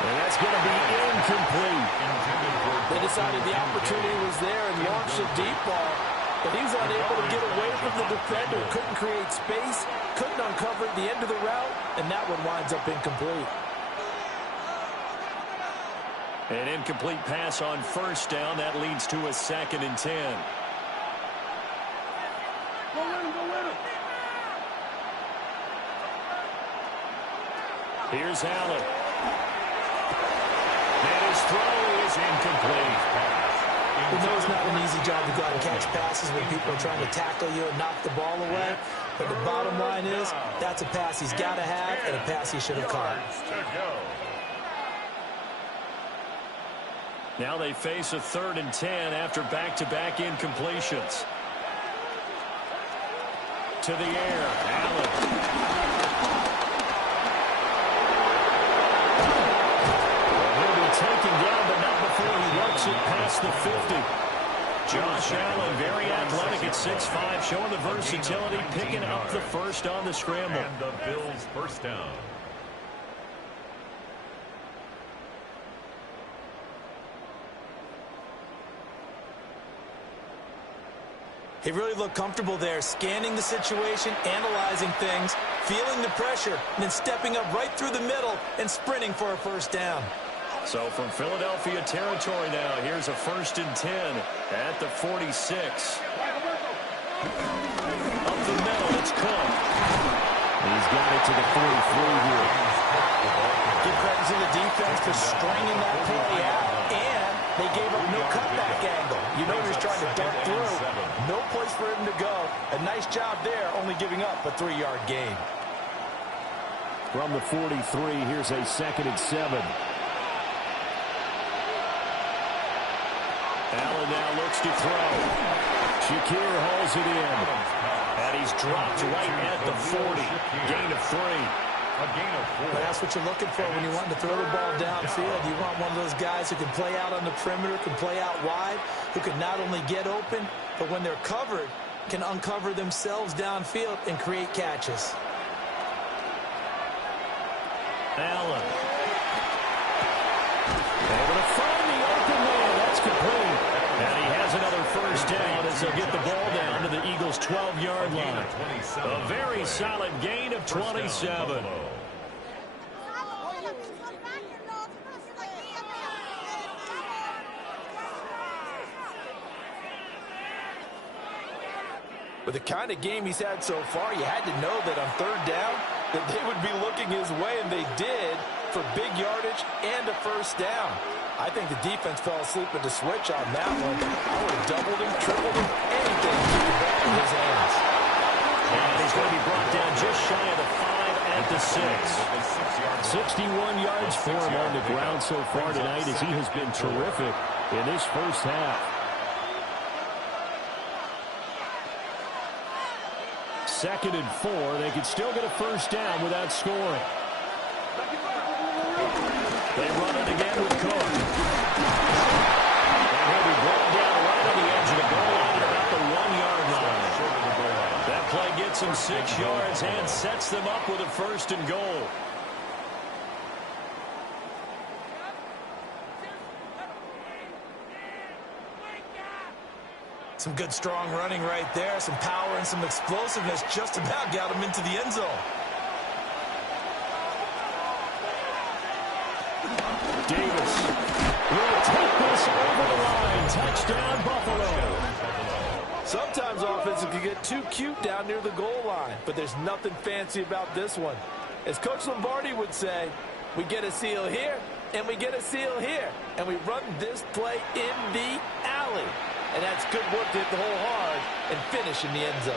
And that's going to be incomplete. They decided the opportunity was there and launched a deep ball, but he was unable to get away from the defender. Couldn't create space, couldn't uncover at the end of the route, and that one winds up incomplete. An incomplete pass on first down. That leads to a 2nd and 10. Go with him, go with him. Here's Allen. And his throw is incomplete. We know it's not an easy job to go out and catch passes when people are trying to tackle you and knock the ball away. But the bottom line is, that's a pass he's got to have and a pass he should have caught. Now they face a 3rd and 10 after back-to-back incompletions. To the air, Allen. Taken down, but not before he works it past the 50. Josh Allen, very athletic at 6'5", showing the versatility, picking up the first on the scramble. And the Bills' first down. He really looked comfortable there, scanning the situation, analyzing things, feeling the pressure, and then stepping up right through the middle and sprinting for a first down. So from Philadelphia territory now, here's a 1st and 10 at the 46. Up the middle, it's Cook. He's got it to the 43 here. Give credit to the defense for stringing that play out, and they gave up no cutback angle. You know he was trying to dart through. No place for him to go. A nice job there, only giving up a 3-yard gain. From the 43, here's a 2nd and 7. Allen now looks to throw. Shakir hauls it in. And he's dropped right at the 40. Gain of 3. A gain of 4. But that's what you're looking for when you want to throw the ball downfield. You want one of those guys who can play out on the perimeter, can play out wide, who can not only get open, but when they're covered, can uncover themselves downfield and create catches. Allen. Able to find the open man. That's complete. And he has another first down as they'll get the ball down to the Eagles' 12-yard line. A very solid gain of 27. With the kind of game he's had so far, you had to know that on third down that they would be looking his way, and they did, for big yardage and a first down. I think the defense fell asleep at the switch on that one. I would have doubled him, tripled him, anything to keep the ball in his hands. And he's going to be brought down just shy of the 5 at the 6. 61 yards for him on the ground so far tonight as he has been terrific in this first half. Second and 4. They could still get a first down without scoring. They run it again with Cook. And he'll be brought down right on the edge of the goal line at about the 1-yard line. That play gets him 6 yards and sets them up with a first and goal. Some good, strong running right there. Some power and some explosiveness just about got him into the end zone. Davis will take this over the line. Touchdown, Buffalo. Sometimes offenses can get too cute down near the goal line, but there's nothing fancy about this one. As Coach Lombardi would say, we get a seal here, and we get a seal here, and we run this play in the alley. And that's good work to hit the hole hard and finish in the end zone.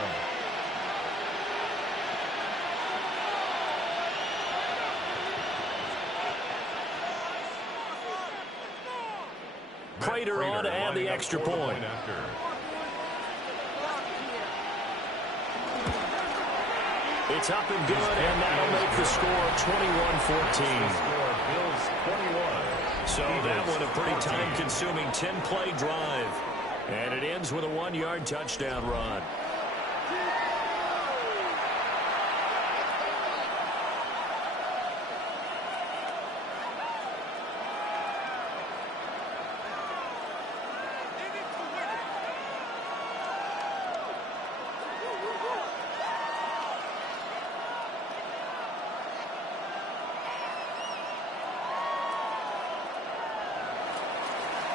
Prater on to add the extra point. It's up and good, and that'll make the score 21-14. So that one a pretty time-consuming 10-play drive. And it ends with a 1-yard touchdown run.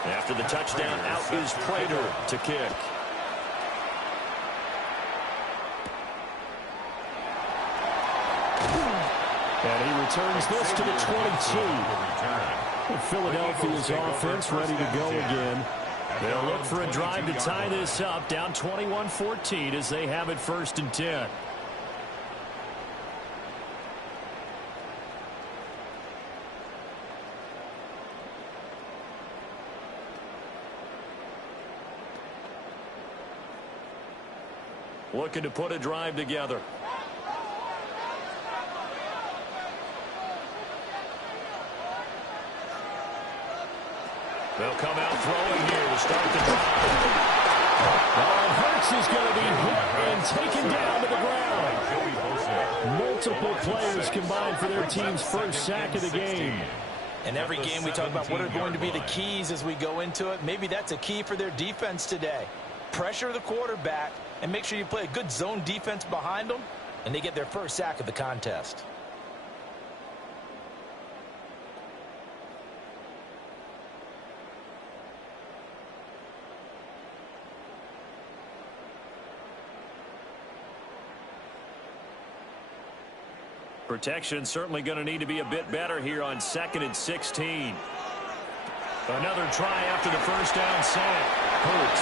After the touchdown, out is Prater to kick. And he returns this to the 22. Philadelphia's offense ready to go again. They'll look for a drive to tie this up, down 21-14 as they have it 1st and 10. Looking to put a drive together. They'll come out throwing here to start the drive. Hurts is going to be hit and taken down to the ground. Multiple players combined for their team's first sack of the game. And every game we talk about what are going to be the keys as we go into it. Maybe that's a key for their defense today. Pressure the quarterback and make sure you play a good zone defense behind them, and they get their first sack of the contest. Protection certainly going to need to be a bit better here on 2nd and 16. Another try after the first down sack. Hurts.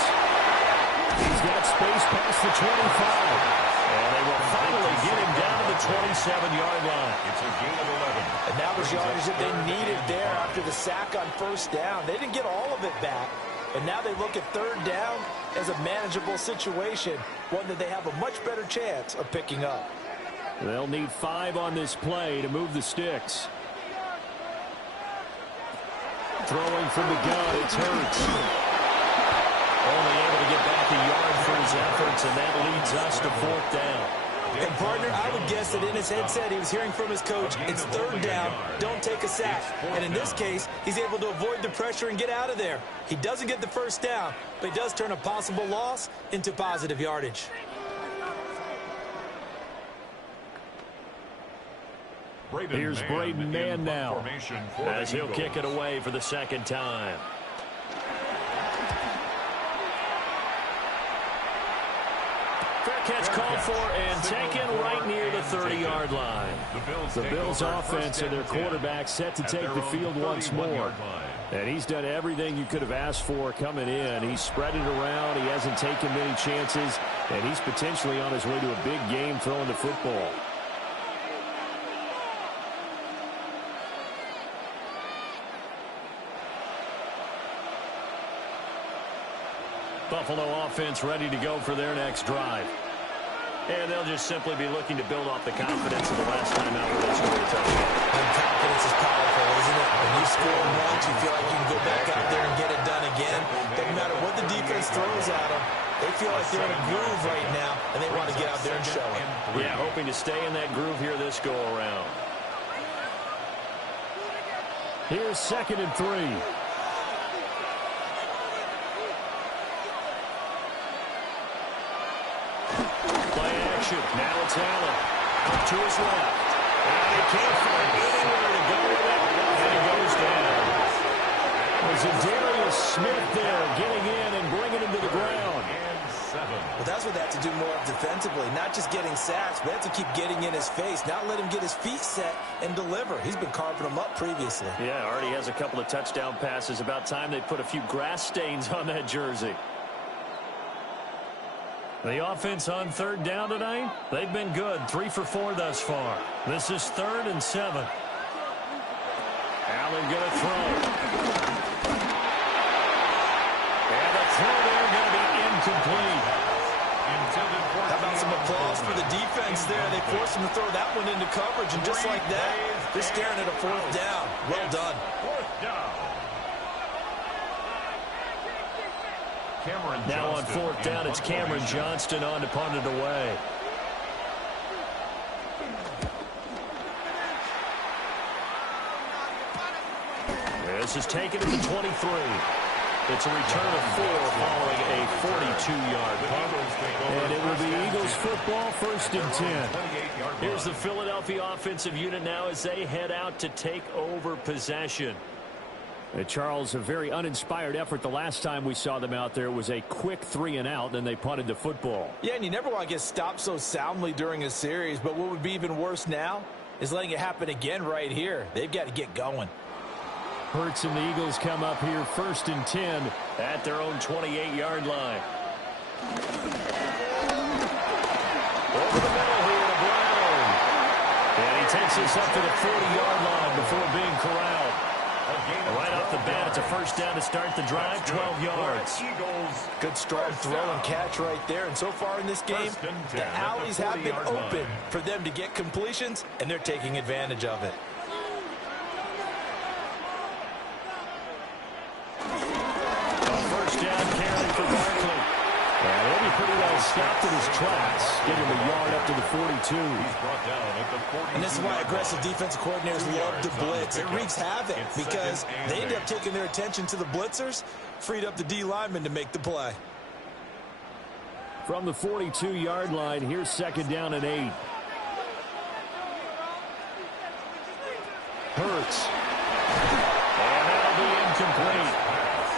He's got space past the 25. And they will finally get him down to the 27-yard line. It's a gain of 11. And that was yardage that they needed there after the sack on first down. They didn't get all of it back, but now they look at third down as a manageable situation, one that they have a much better chance of picking up. They'll need 5 on this play to move the sticks. Throwing from the gun, it's Hurts. Only able to get back a yard for his those efforts, and that leads us to 4th down. And, partner, I would guess that in his headset he was hearing from his coach, it's 3rd down, don't take a sack. And in this case, he's able to avoid the pressure and get out of there. He doesn't get the 1st down, but he does turn a possible loss into positive yardage. Here's Braden Mann now as he'll kick it away for the 2nd time. Fair catch called for and taken right near the 30-yard line. The Bills offense and their quarterback set to take the field once more. And he's done everything you could have asked for coming in. He's spread it around. He hasn't taken many chances. And he's potentially on his way to a big game throwing the football. Buffalo offense ready to go for their next drive. And they'll just simply be looking to build off the confidence of the last time out where they scored a touchdown. And confidence is powerful, isn't it? When you score once, you feel like you can go back out there and get it done again. Doesn't matter what the defense throws at them. They feel like they're in a groove right now, and they want to get out there and show it. Yeah, hoping to stay in that groove here this go-around. Here's 2nd and 3. Now it's Allen. Up to his left. And he can't find anywhere to go with it. And he goes down. There's a Darius Smith there getting in and bringing him to the ground. Well, that's what they have to do more of defensively. Not just getting sacks, but they have to keep getting in his face. Not let him get his feet set and deliver. He's been carving them up previously. Yeah, already has a couple of touchdown passes. About time they put a few grass stains on that jersey. The offense on 3rd down tonight, they've been good. 3 for 4 thus far. This is 3rd and 7. Allen going to throw. And the throw there going to be incomplete. How about some applause for the defense there? They forced him to throw that one into coverage, and just like that, they're staring at a 4th down. Well done. 4th down. Now on 4th down, it's Cameron Johnston on to punt it away. This is taken at the 23. It's a return of 4 following a 42-yard punt. And it will be Eagles football, 1st and 10. Here's the Philadelphia offensive unit now as they head out to take over possession. Charles, a very uninspired effort the last time we saw them out there. It was a quick 3 and out, then they punted the football. Yeah, and you never want to get stopped so soundly during a series, but what would be even worse now is letting it happen again right here. They've got to get going. Hurts and the Eagles come up here 1st and 10 at their own 28-yard line. Over the middle here to Brown. And he takes us up to the 40-yard line before being corralled. Right off the bat, it's a 1st down to start the drive, 12 yards. Good strong throw and catch right there. And so far in this game, the alleys have been open for them to get completions, and they're taking advantage of it. A 1st down carry for Barkley. And he'll be pretty well stopped in his tracks. Get him a yard up to the 42. And this is why aggressive defensive coordinators love to blitz. It wreaks havoc because they end up taking their attention to the blitzers, freed up the D lineman to make the play. From the 42-yard line, here's 2nd down and 8. Hurts. And that'll be incomplete.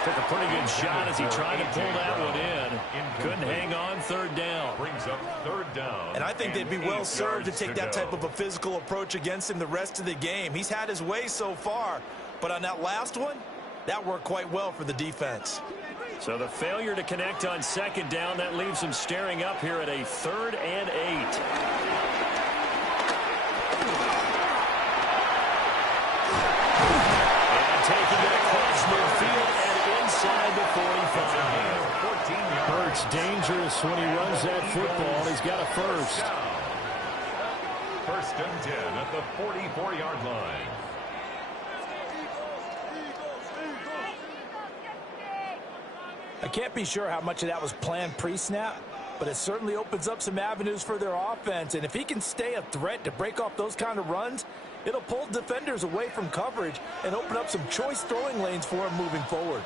Took a pretty good shot as he tried to pull that one in. Couldn't hang on 3rd down. Brings up 3rd down. And I think they'd be well served to take that type of a physical approach against him the rest of the game. He's had his way so far, but on that last one, that worked quite well for the defense. So the failure to connect on 2nd down, that leaves him staring up here at a 3rd and 8. And taking it across midfield and inside the 45. Hurts dangerous when he runs that football. He's got a 1st. 1st and 10 at the 44-yard line. I can't be sure how much of that was planned pre-snap, but it certainly opens up some avenues for their offense. And if he can stay a threat to break off those kind of runs, it'll pull defenders away from coverage and open up some choice throwing lanes for him moving forward.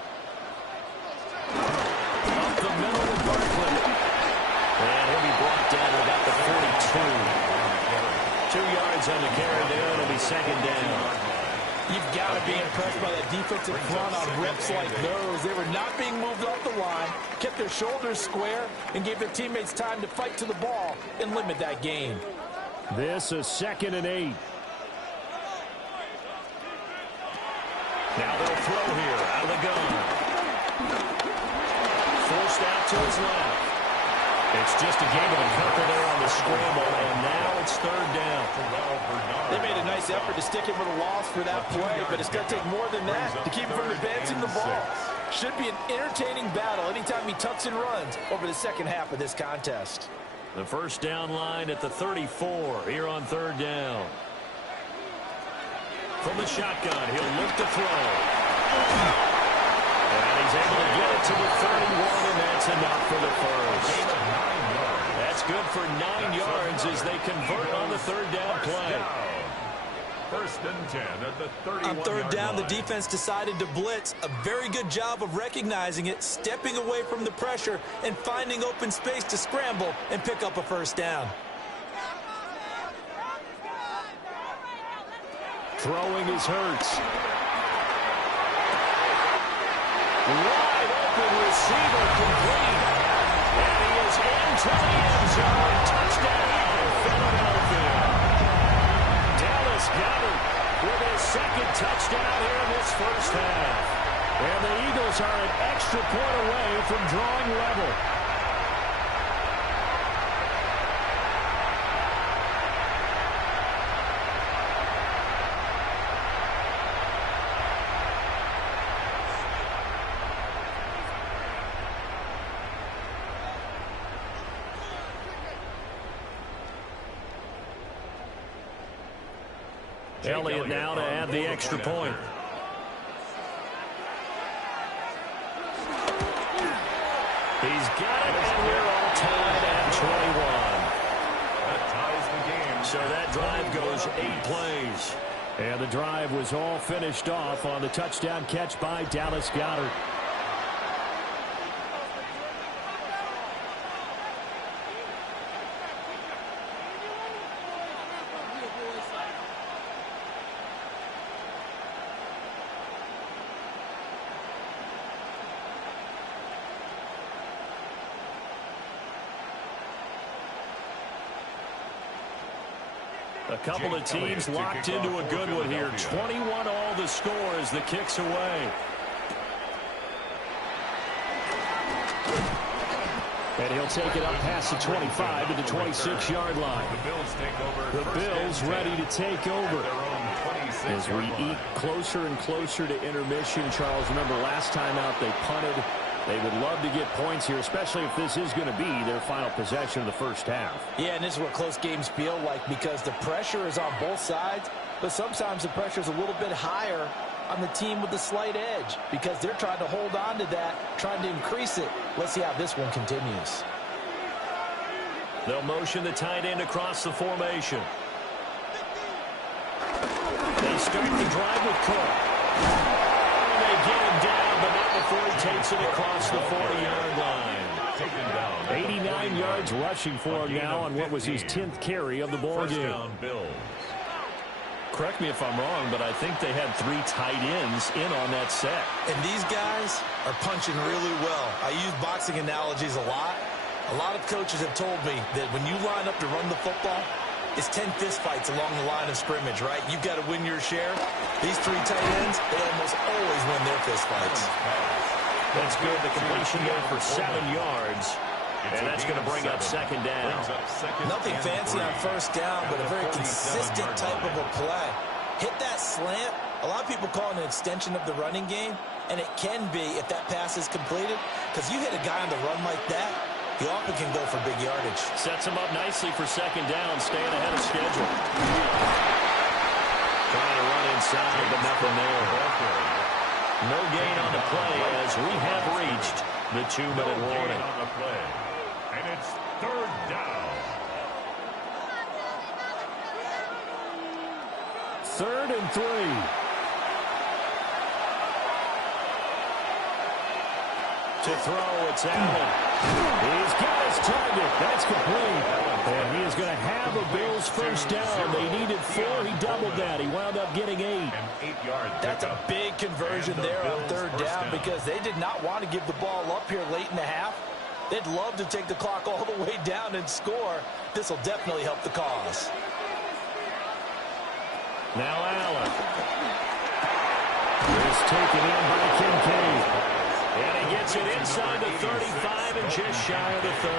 Up the middle with Barkley. And he'll be brought down to about the 42. 2 yards on the carry there. It'll be second down. You've got to be impressed by that defensive front on reps like those. They were not being moved off the line, kept their shoulders square, and gave their teammates time to fight to the ball and limit that gain. This is 2nd and 8. Now they'll throw here out of the gun. Forced out to his left. It's just a gain of a couple there on the scramble, and now it's 3rd down. They made a nice effort to stick him with a loss for that play, but it's going to take more than that to keep him from advancing the ball. Should be an entertaining battle anytime he tucks and runs over the second half of this contest. The first down line at the 34 here on 3rd down. From the shotgun, he'll look to throw. And he's able to get it to the 31, and that's enough for the first. That's good for 9 yards as they convert on the 3rd down play. 1st and 10 at the 31. On 3rd down, the defense decided to blitz. A very good job of recognizing it, stepping away from the pressure, and finding open space to scramble and pick up a 1st down. Throwing is Hurts. Wide open receiver complete. And he is into the end zone. Touchdown, Philadelphia. Dallas Goedert with his 2nd touchdown here in this first half. And the Eagles are an extra point away from drawing level. Elliott now to add the extra point. He's got it, and we're all tied at 21. That ties the game. So that drive goes 8 plays. And the drive was all finished off on the touchdown catch by Dallas Goedert. A couple of teams locked into a good one here. 21 all the score as the kick's away. And he'll take it up past the 25 to the 26-yard line. The Bills ready to take over. As we eat closer and closer to intermission, Charles, remember last time out they punted. They would love to get points here, especially if this is going to be their final possession of the first half. Yeah, and this is what close games feel like because the pressure is on both sides, but sometimes the pressure is a little bit higher on the team with the slight edge because they're trying to hold on to that, trying to increase it. Let's see how this one continues. They'll motion the tight end across the formation. They start the drive with Cook. They get him down, but not before he takes it across the 40-yard line. 89 yards rushing for him now on what was his 10th carry of the ball game. Correct me if I'm wrong, but I think they had 3 tight ends in on that set. And these guys are punching really well. I use boxing analogies a lot. A lot of coaches have told me that when you line up to run the football, it's 10 fist fights along the line of scrimmage, right? You've got to win your share. These 3 tight ends, they almost always win their fist fights. That's good. The completion there for 7 yards. And that's going to bring up second down. Nothing fancy on first down, but a very consistent type of a play. Hit that slant. A lot of people call it an extension of the running game, and it can be if that pass is completed, because you hit a guy on the run like that, he often can go for big yardage. Sets him up nicely for second down, staying ahead of schedule. Trying to run inside, but nothing there. No gain on the play as we have reached the 2-minute warning. And it's third down. 3rd and 3. To throw, it's Allen. He's got his target. That's complete. And he is going to have a Bills first down. They needed 4. He doubled that. He wound up getting 8. An 8-yard That's a big conversion there on third down because they did not want to give the ball up here late in the half. They'd love to take the clock all the way down and score. This will definitely help the cause. Now Allen. Is taken in by Kincaid. And he gets it inside the 35 and just shy of the 30.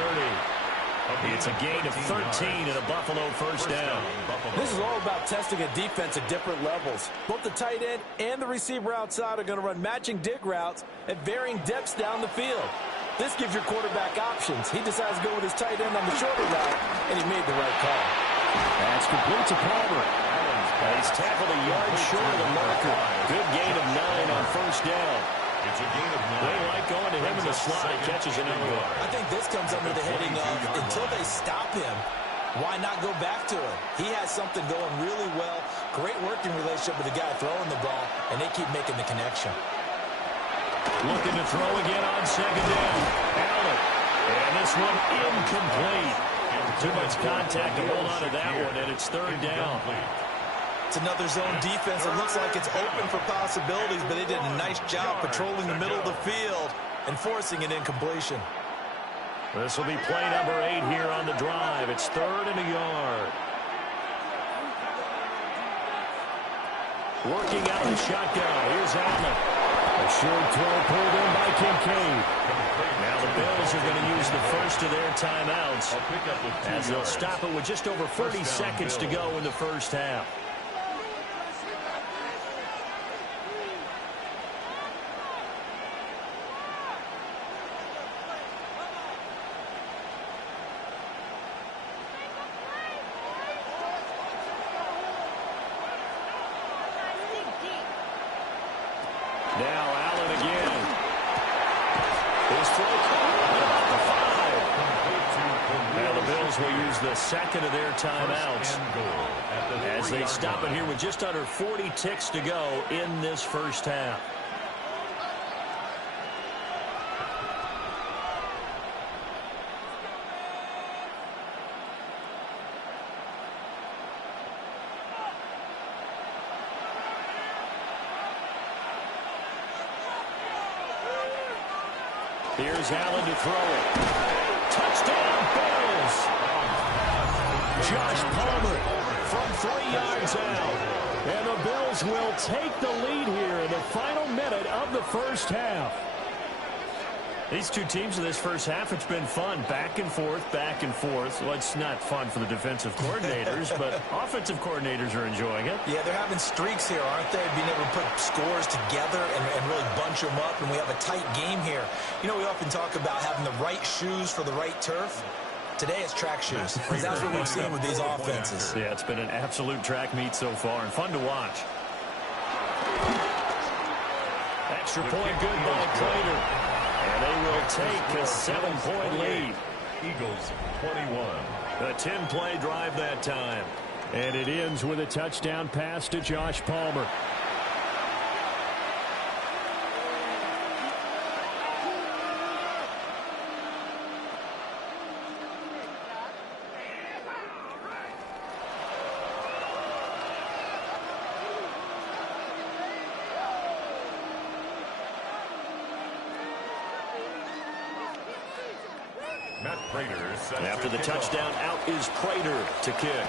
It's a gain of 13 and a Buffalo first down. This is all about testing a defense at different levels. Both the tight end and the receiver outside are going to run matching dig routes at varying depths down the field. This gives your quarterback options. He decides to go with his tight end on the shorter route, and he made the right call. That's complete to Palmer. He's tackled a yard short of the marker. Good gain of 9 on first down. It's a gain of 9. They like going to him in the slot. He catches another one. I think this comes under the heading of until they stop him, why not go back to it? He has something going really well. Great working relationship with the guy throwing the ball, and they keep making the connection. Looking to throw again on second down. Allen. And this one incomplete. Too much contact to hold on to that one, and it's third down. It's another zone defense. It looks like it's open for possibilities, but they did a nice job patrolling the middle of the field and forcing an incompletion. This will be play number 8 here on the drive. It's 3rd and a yard. Working out the shotgun. Here's Allen. A short throw pulled in by Kincaid. Now the Bills are going to use the first of their timeouts as they'll stop it with just over 30 seconds to go in the first half. Now Allen again. His throw caught at the 5. Now the Bills will use the second of their timeouts as they stop it here with just under 40 ticks to go in this first half. Here's Allen to throw it. Touchdown, Bills! Josh Palmer from 3 yards out. And the Bills will take the lead here in the final minute of the first half. These two teams in this first half, it's been fun. Back and forth, back and forth. Well, it's not fun for the defensive coordinators, but offensive coordinators are enjoying it. Yeah, they're having streaks here, aren't they? Being able to put scores together and really bunch them up, and we have a tight game here. You know, we often talk about having the right shoes for the right turf. Today it's track shoes, because that's what we've seen with these offenses. Yeah, it's been an absolute track meet so far, and fun to watch. Extra point good by Prater. And they will take a 7-point lead. Eagles 21. A 10-play drive that time. And it ends with a touchdown pass to Josh Palmer. After the touchdown, out is Prater to kick.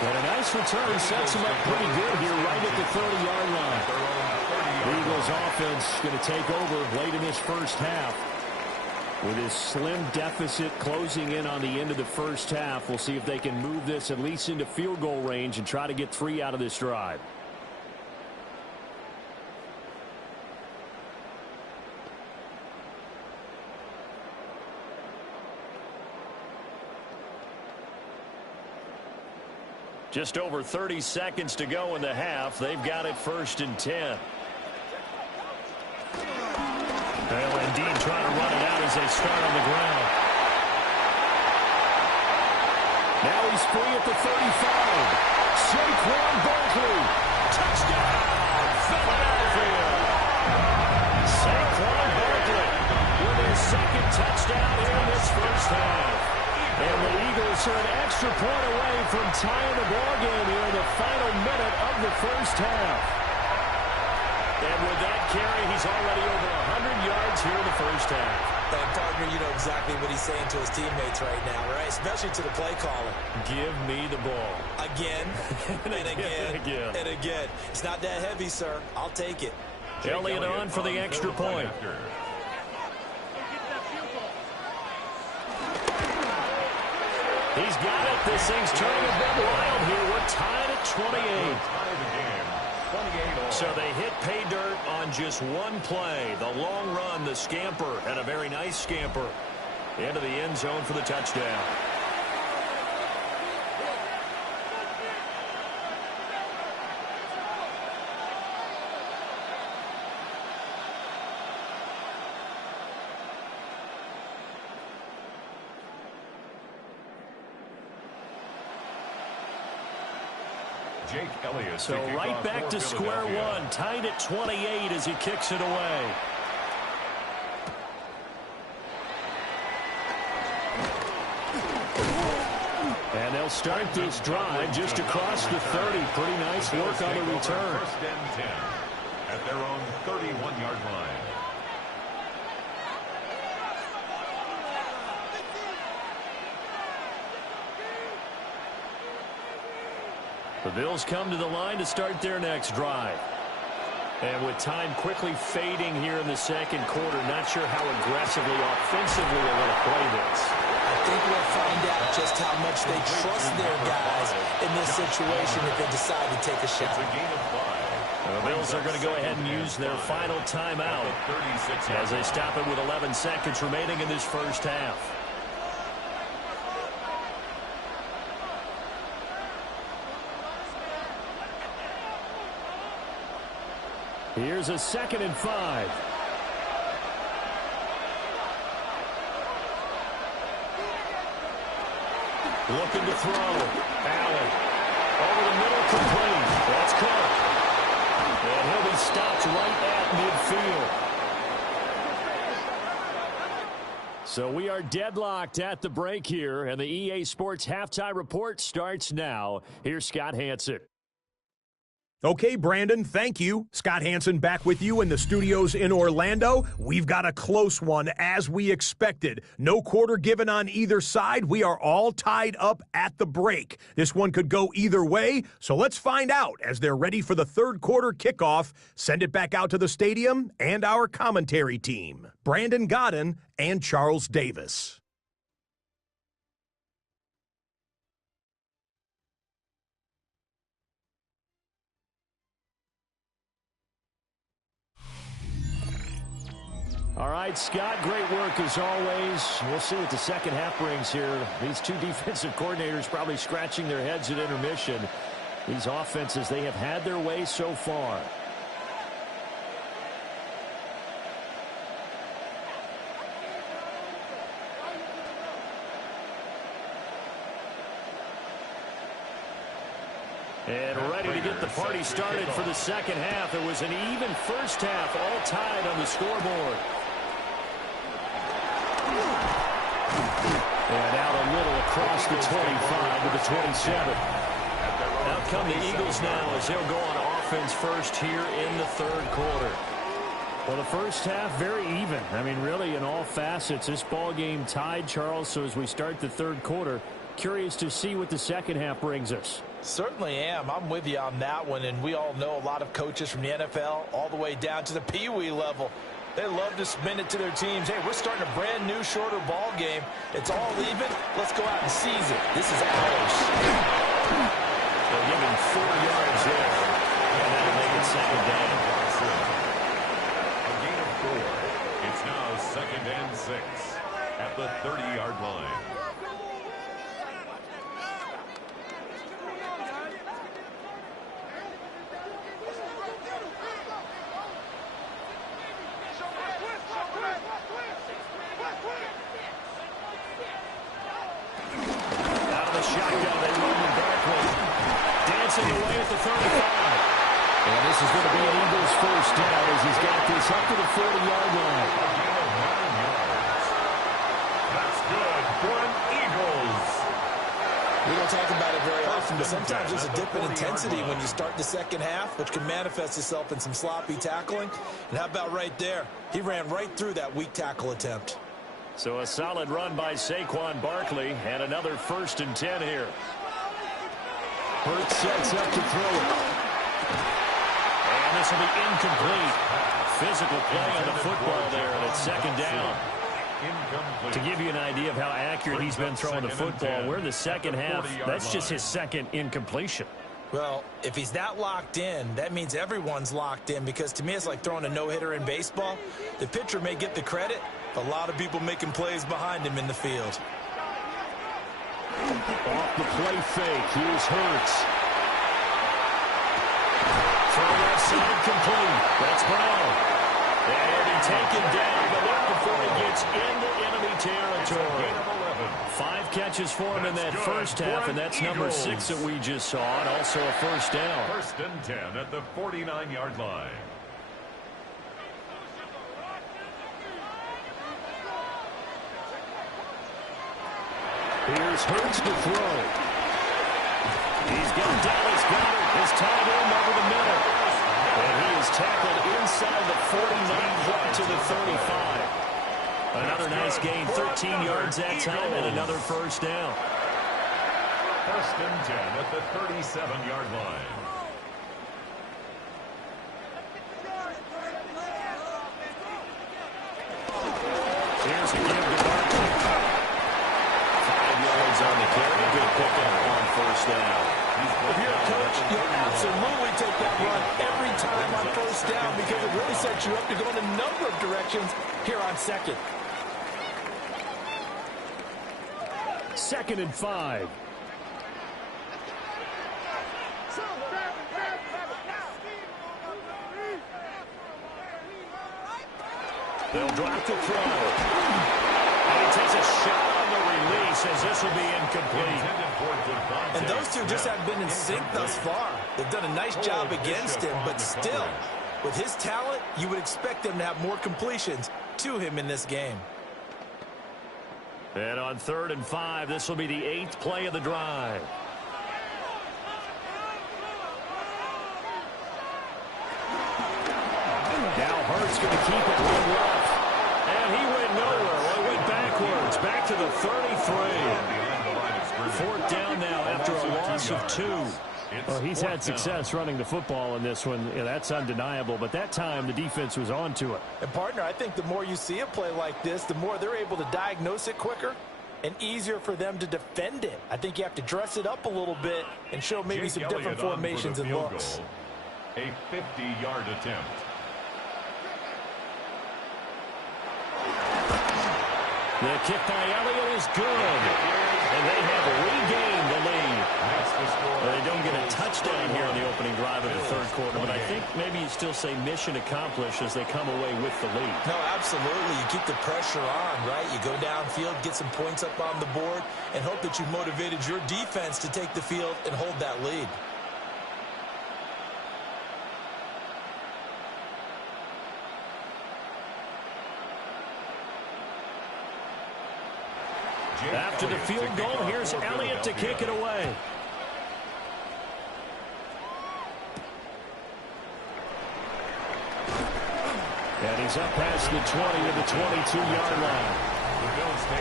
And a nice return sets him up pretty good here right at the 30-yard line. The Eagles offense going to take over late in this first half. With his slim deficit closing in on the end of the first half, we'll see if they can move this at least into field goal range and try to get 3 out of this drive. Just over 30 seconds to go in the half. They've got it 1st and 10. Well, indeed, trying to run it out as they start on the ground. Now he's free at the 35. Saquon Barkley. Touchdown, Philadelphia. Saquon Barkley with his second touchdown here in this first half. And the Eagles are an extra point away from tying the ballgame here in the final minute of the first half. And with that carry, he's already over 100 yards here in the first half. And, partner, you know exactly what he's saying to his teammates right now, right? Especially to the play caller. Give me the ball. Again, and again, and again. It's not that heavy, sir. I'll take it. Elliott on for the extra point. He's got it. This thing's turning a bit wild here. We're tied at 28. So they hit pay dirt on just one play. The long run, the scamper, and a very nice scamper into the end zone for the touchdown. Jake Elliott. So right back to square one, tied at 28 as he kicks it away. And they'll start this drive just across the 30. Pretty nice work on the return. First and 10 at their own 31-yard line. The Bills come to the line to start their next drive. And with time quickly fading here in the second quarter, not sure how aggressively, offensively they're going to play this. I think we'll find out just how much they trust their guys in this situation if they decide to take a shot. It's a gain of 5. The Bills are going to go ahead and use their final timeout as they stop it with 11 seconds remaining in this first half. Here's a 2nd and 5. Looking to throw. Allen. Over the middle, complete. That's Cook. And he'll be stopped right at midfield. So we are deadlocked at the break here, and the EA Sports Halftime Report starts now. Here's Scott Hanson. Okay, Brandon, thank you. Scott Hanson back with you in the studios in Orlando. We've got a close one, as we expected. No quarter given on either side. We are all tied up at the break. This one could go either way, so let's find out as they're ready for the third quarter kickoff. Send it back out to the stadium and our commentary team, Brandon Godden and Charles Davis. All right, Scott, great work as always. We'll see what the second half brings here. These two defensive coordinators probably scratching their heads at intermission. These offenses, they have had their way so far. And ready to get the party started for the second half. It was an even first half, all tied on the scoreboard. And out a little across the 25 to the 27. Out come the Eagles now as they'll go on offense first here in the third quarter. Well, the first half, very even. I mean, really, in all facets, this ball game tied, Charles. So as we start the third quarter, curious to see what the second half brings us. Certainly am. I'm with you on that one, and we all know a lot of coaches from the NFL all the way down to the Pee-wee level. They love to spin it to their teams. Hey, we're starting a brand new, shorter ball game. It's all even. Let's go out and seize it. This is ours. They'll give him 4 yards there, and that'll make it second down. A gain of 4. It's now 2nd and 6 at the 30-yard line. shotgun. They run with Barkley. Dancing away at the 35. And this is going to be an Eagles first down as he's got this up to the 40-yard line. That's good for an Eagles. We don't talk about it very often, but sometimes there's a dip in intensity when you start the second half, which can manifest itself in some sloppy tackling. And how about right there? He ran right through that weak tackle attempt. So a solid run by Saquon Barkley, and another 1st and 10 here. Hurts sets up to throw it. And this will be incomplete. Physical play on the football there, and it's 2nd down. To give you an idea of how accurate he's been throwing the football, we're in the second half. That's just his 2nd incompletion. Well, if he's that locked in, that means everyone's locked in, because to me it's like throwing a no-hitter in baseball. The pitcher may get the credit, but a lot of people making plays behind him in the field. Off the play fake, here's Hurts. Throw left side complete. That's Brown. And he'll be taken down, but not before he gets into enemy territory. 5 catches for him in that first half, and that's number 6 that we just saw, and also a 1st down. 1st and 10 at the 49-yard line. Here's Hurts to throw. He's got Dallas Goedert. His tight end over the middle. And he is tackled inside the 49 to the 35. Another nice gain, 13 yards that time, and another 1st down. 1st and 10 at the 37-yard line. Here's a give to Barkley. 5 yards on the carry. Good pickup on 1st down. If you're a coach, you'll absolutely take that run every time on 1st down, because it really sets you up to go in a number of directions here on 2nd. 2nd and 5. They'll drop the throw. And he takes a shot on the release as this will be incomplete. And those two just haven't been in sync thus far. They've done a nice job against him, but still, with his talent, you would expect them to have more completions to him in this game. And on 3rd and 5, this will be the 8th play of the drive. Now Hurts going to keep it one left. And he went nowhere. Well, he went backwards, back to the 33. 4th down now after a loss of 2. Well, he's had success running the football in this one. Yeah, that's undeniable. But that time, the defense was on to it. And, partner, I think the more you see a play like this, the more they're able to diagnose it quicker and easier for them to defend it. I think you have to dress it up a little bit and show maybe some different formations and looks. A 50-yard attempt. The kick by Elliott is good. And they have regained the lead. Well, they don't get a touchdown here in the opening drive of the 3rd quarter, but I think maybe you still say mission accomplished as they come away with the lead. No, absolutely. You keep the pressure on, right? You go downfield, get some points up on the board, and hope that you motivated your defense to take the field and hold that lead. After the field goal, here's Elliott to kick it away. And he's up past the 20 to the 22-yard line.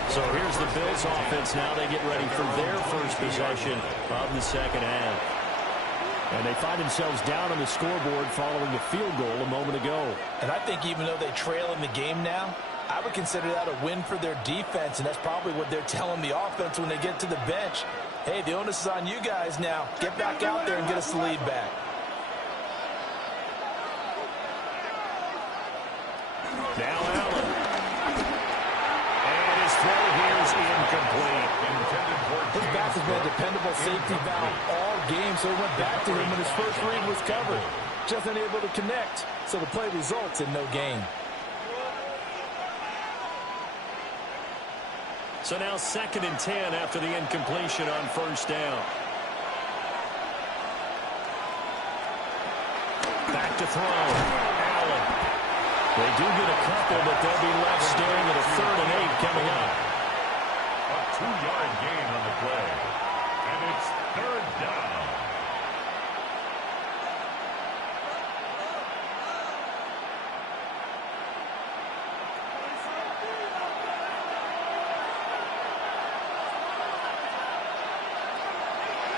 So here's the Bills offense now. They get ready for their first possession of the 2nd half. And they find themselves down on the scoreboard following the field goal a moment ago. And I think even though they trail in the game now, I would consider that a win for their defense, and that's probably what they're telling the offense when they get to the bench. Hey, the onus is on you guys now. Get back out there and get us the lead back. Now Allen. And his throw here is incomplete. His back has been a dependable safety valve all game, so he went back to him when his first read was covered. Just unable to connect, so the play results in no gain. So now 2nd and 10 after the incompletion on first down. Back to throw. Allen. They do get a couple, but they'll be left staring at a 3rd and 8 coming up. A 2-yard gain on the play. And it's 3rd down.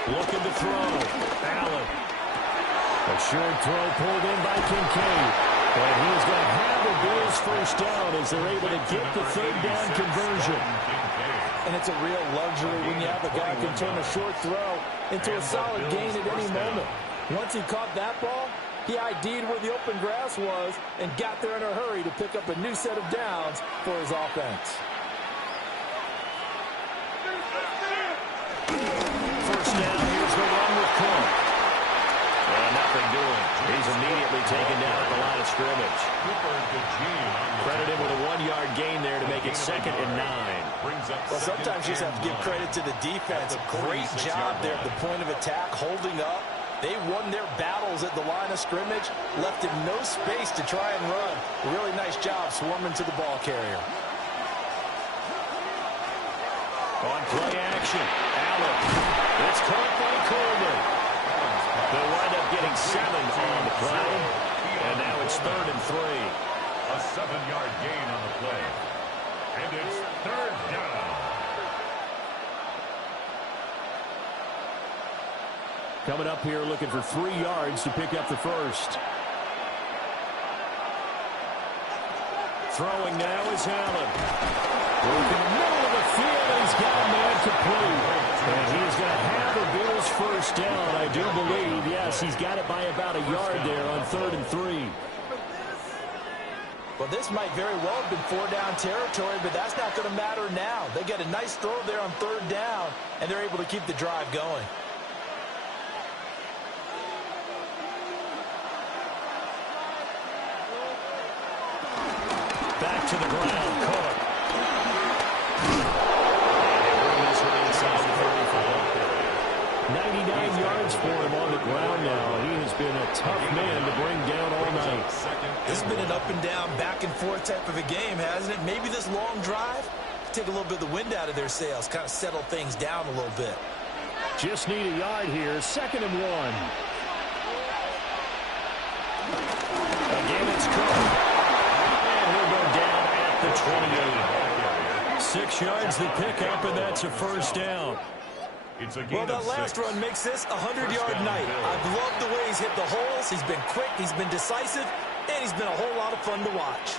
Looking to throw. Allen. A short throw pulled in by Kincaid. And he is going to have the Bills first down as they're able to get the 3rd down conversion. And it's a real luxury when you have a guy who can turn a short throw into a solid gain at any moment. Once he caught that ball, he ID'd where the open grass was and got there in a hurry to pick up a new set of downs for his offense. First down, here's the run with Cook. Nothing doing. He's immediately taken down at the line of scrimmage. Credited with a 1-yard gain there to make it 2nd and 9. Well, sometimes you just have to give credit to the defense. Great job there at the point of attack, holding up. They won their battles at the line of scrimmage, left him no space to try and run. Really nice job swarming to the ball carrier. On play action, Allen. It's caught by Coleman. They'll wind up getting 7 on the play. And now it's 3rd and 3. A 7-yard gain on the play. And it's 3rd down. Coming up here looking for 3 yards to pick up the first. Throwing now is Allen. Working in the middle of the field, and he's got a man complete. And he is going to have the Bills first down, I do believe. Yes, he's got it by about a yard there on 3rd and 3. Well, this might very well have been 4-down territory, but that's not going to matter now. They get a nice throw there on 3rd down, and they're able to keep the drive going. Back to the ground, Cook. 99 yards for him on the ground now. He has been a tough man to bring down all night. This has been an up-and-down, back-and-forth type of a game, hasn't it? Maybe this long drive take a little bit of the wind out of their sails, kind of settle things down a little bit. Just need a yard here. 2nd and 1. Again, it's Cook. And he'll go down at the 28. 6 yards the pickup, and that's a first down. Well, that last run makes this a 100-yard night. I've loved the way he's hit the holes. He's been quick, he's been decisive, and he's been a whole lot of fun to watch.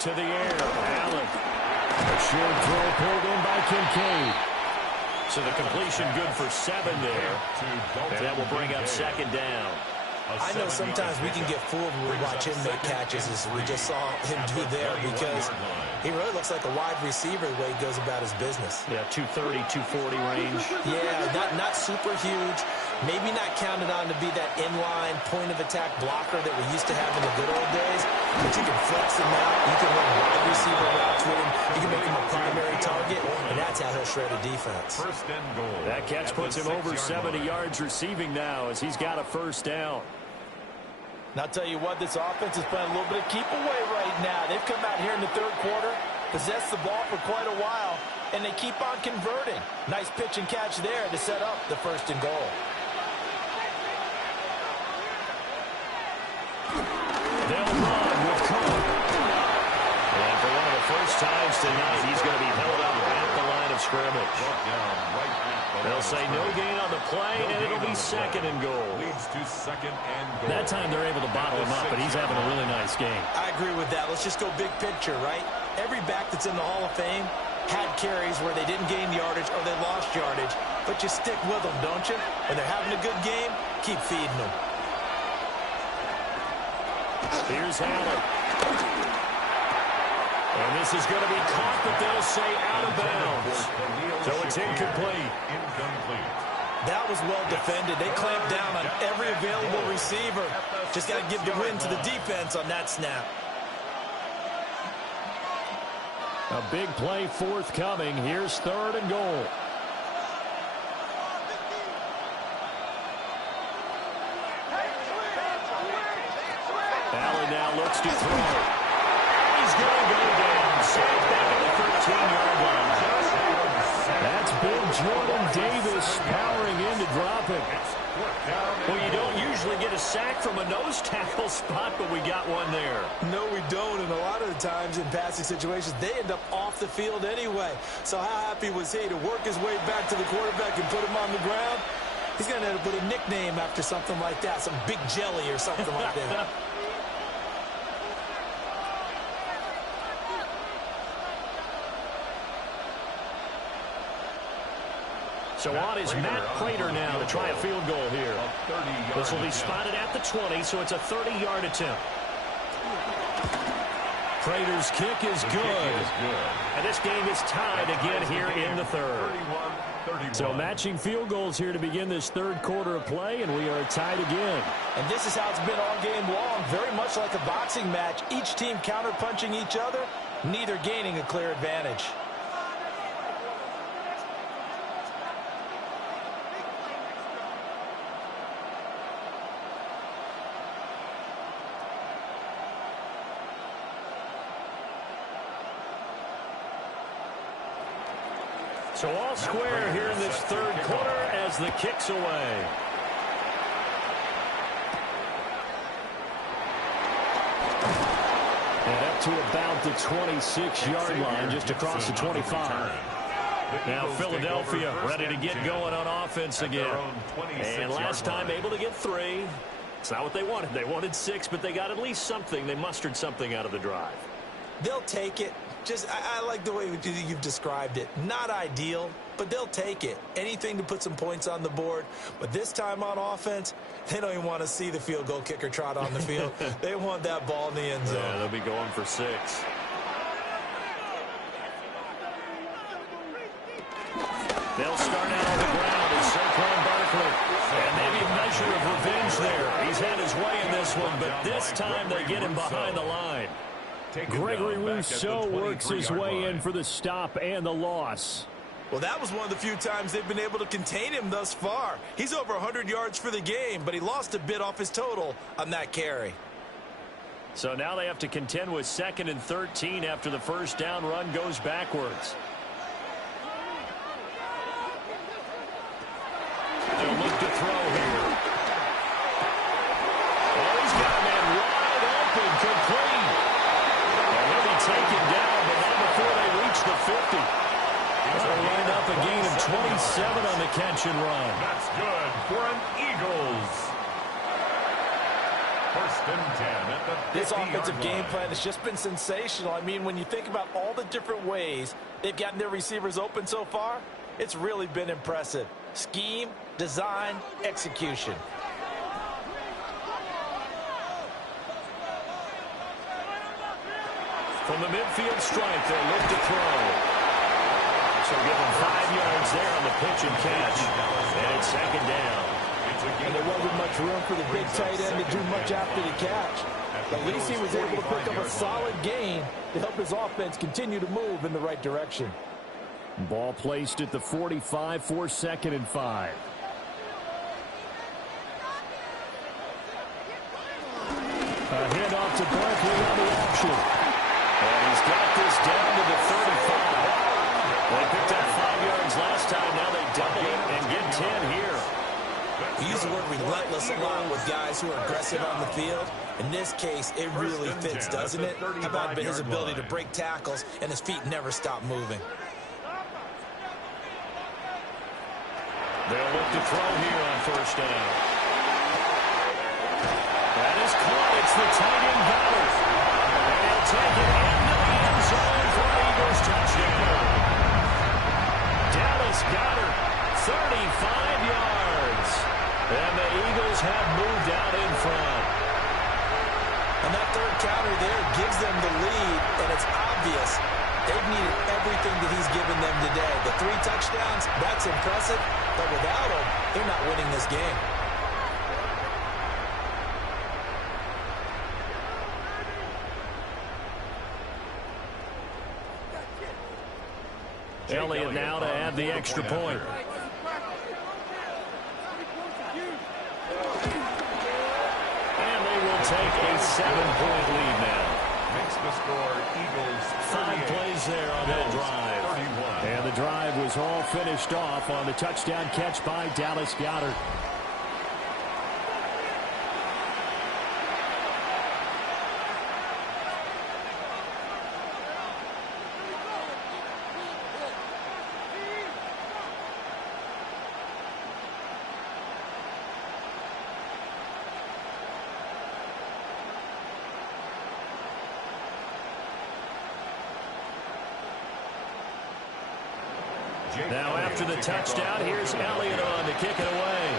To the air, Allen. A short throw pulled in by Kincaid. So the completion good for 7 there. And that will bring up 2nd down. I know sometimes we can get fooled when we watch him make catches, as we just saw him do there, because he really looks like a wide receiver the way he goes about his business. Yeah, 230, 240 range. Yeah, not super huge. Maybe not counted on to be that inline point-of-attack blocker that we used to have in the good old days, but you can flex him out. You can run wide receiver routes with him. You can make him a primary target, and that's how he'll shred a defense. That catch puts him over 70 yards receiving now as he's got a first down. And I'll tell you what, this offense is playing a little bit of keep away right now. They've come out here in the 3rd quarter, possessed the ball for quite a while, and they keep on converting. Nice pitch and catch there to set up the 1st and goal. They'll run with Cook. And for one of the first times tonight, he's going to be held up at the line of scrimmage. They'll say no gain on the play, and it'll be 2nd and goal. That time they're able to bottle him up, but he's having a really nice game. I agree with that. Let's just go big picture, right? Every back that's in the Hall of Fame had carries where they didn't gain yardage or they lost yardage, but you stick with them, don't you? When they're having a good game, keep feeding them. Here's Allen. And this is going to be caught, but they'll say out of bounds. So it's incomplete. That was well defended. They clamped down on every available receiver. Just got to give the win to the defense on that snap. A big play forthcoming. Here's 3rd and goal. Allen now looks to throw. He's going to go down. Safe back at the 13-yard line. That's big Jordan Davis powering in to drop it. Well, you don't usually get a sack from a nose tackle spot, but we got one there. No, we don't, and a lot of the times in passing situations, they end up off the field anyway. So how happy was he to work his way back to the quarterback and put him on the ground? He's going to end up with a nickname after something like that, some Big Jelly or something like that. So on is Matt Prater now to try a field goal here. This will be spotted at the 20, so it's a 30-yard attempt. Prater's kick is good. And this game is tied again here in the 3rd. So matching field goals here to begin this 3rd quarter of play, and we are tied again. And this is how it's been all game long, very much like a boxing match. Each team counter-punching each other, neither gaining a clear advantage. So all square here in this 3rd quarter as the kick's away. And up to about the 26-yard line, just across the 25. Now Philadelphia ready to get going on offense again. And last time able to get 3. It's not what they wanted. They wanted 6, but they got at least something. They mustered something out of the drive. They'll take it. I like the way you've described it. Not ideal, but they'll take it. Anything to put some points on the board. But this time on offense, they don't even want to see the field goal kicker trot on the field. They want that ball in the end zone. Yeah, they'll be going for 6. They'll start out on the ground as Saquon Barkley. And maybe a measure of revenge there. He's had his way in this one, but this time they get him behind the line. Gregory Rousseau works his way in for the stop and the loss. Well, that was one of the few times they've been able to contain him thus far. He's over 100 yards for the game, but he lost a bit off his total on that carry. So now they have to contend with 2nd and 13 after the first down run goes backwards. They'll look to throw here. Oh, he's got a man wide open, complete. And he'll be taken down, but not before they reach the 50. They'll line up a gain of 27 on the catch and run. That's good for an Eagles. 1st and 10 at the 50-yard line. This offensive game plan has just been sensational. I mean, when you think about all the different ways they've gotten their receivers open so far, it's really been impressive. Scheme, design, execution. From the midfield stripe, they'll look to throw. So give them 5 yards there on the pitch and catch. And it's 2nd down. And there wasn't much room for the big tight end to do much after the catch. At least he was able to pick up a solid gain to help his offense continue to move in the right direction. Ball placed at the 45 for 2nd and 5. A handoff to Barkley on the option. And he's got this down to the 35. They picked up 5 yards last time. Now they double it and get 10 here. We use the word relentless a lot with guys who are aggressive on the field. In this case, it really fits, doesn't it? How about his ability to break tackles and his feet never stop moving? They'll look to throw here on 1st down. That is caught. It's the tight end Goddard. And he'll take it into the end zone for an Eagles touchdown. Dallas Goddard, 35 yards. And the Eagles have moved out in front. And that 3rd counter there gives them the lead, and it's obvious they've needed everything that he's given them today. The 3 touchdowns, that's impressive. But without him, they're not winning this game. Elliott now to add the extra point. And they will take a 7-point lead now. Makes the score Eagles 5 plays there on that drive. 31. And the drive was all finished off on the touchdown catch by Dallas Goedert. Now after the touchdown, here's Elliott on to kick it away.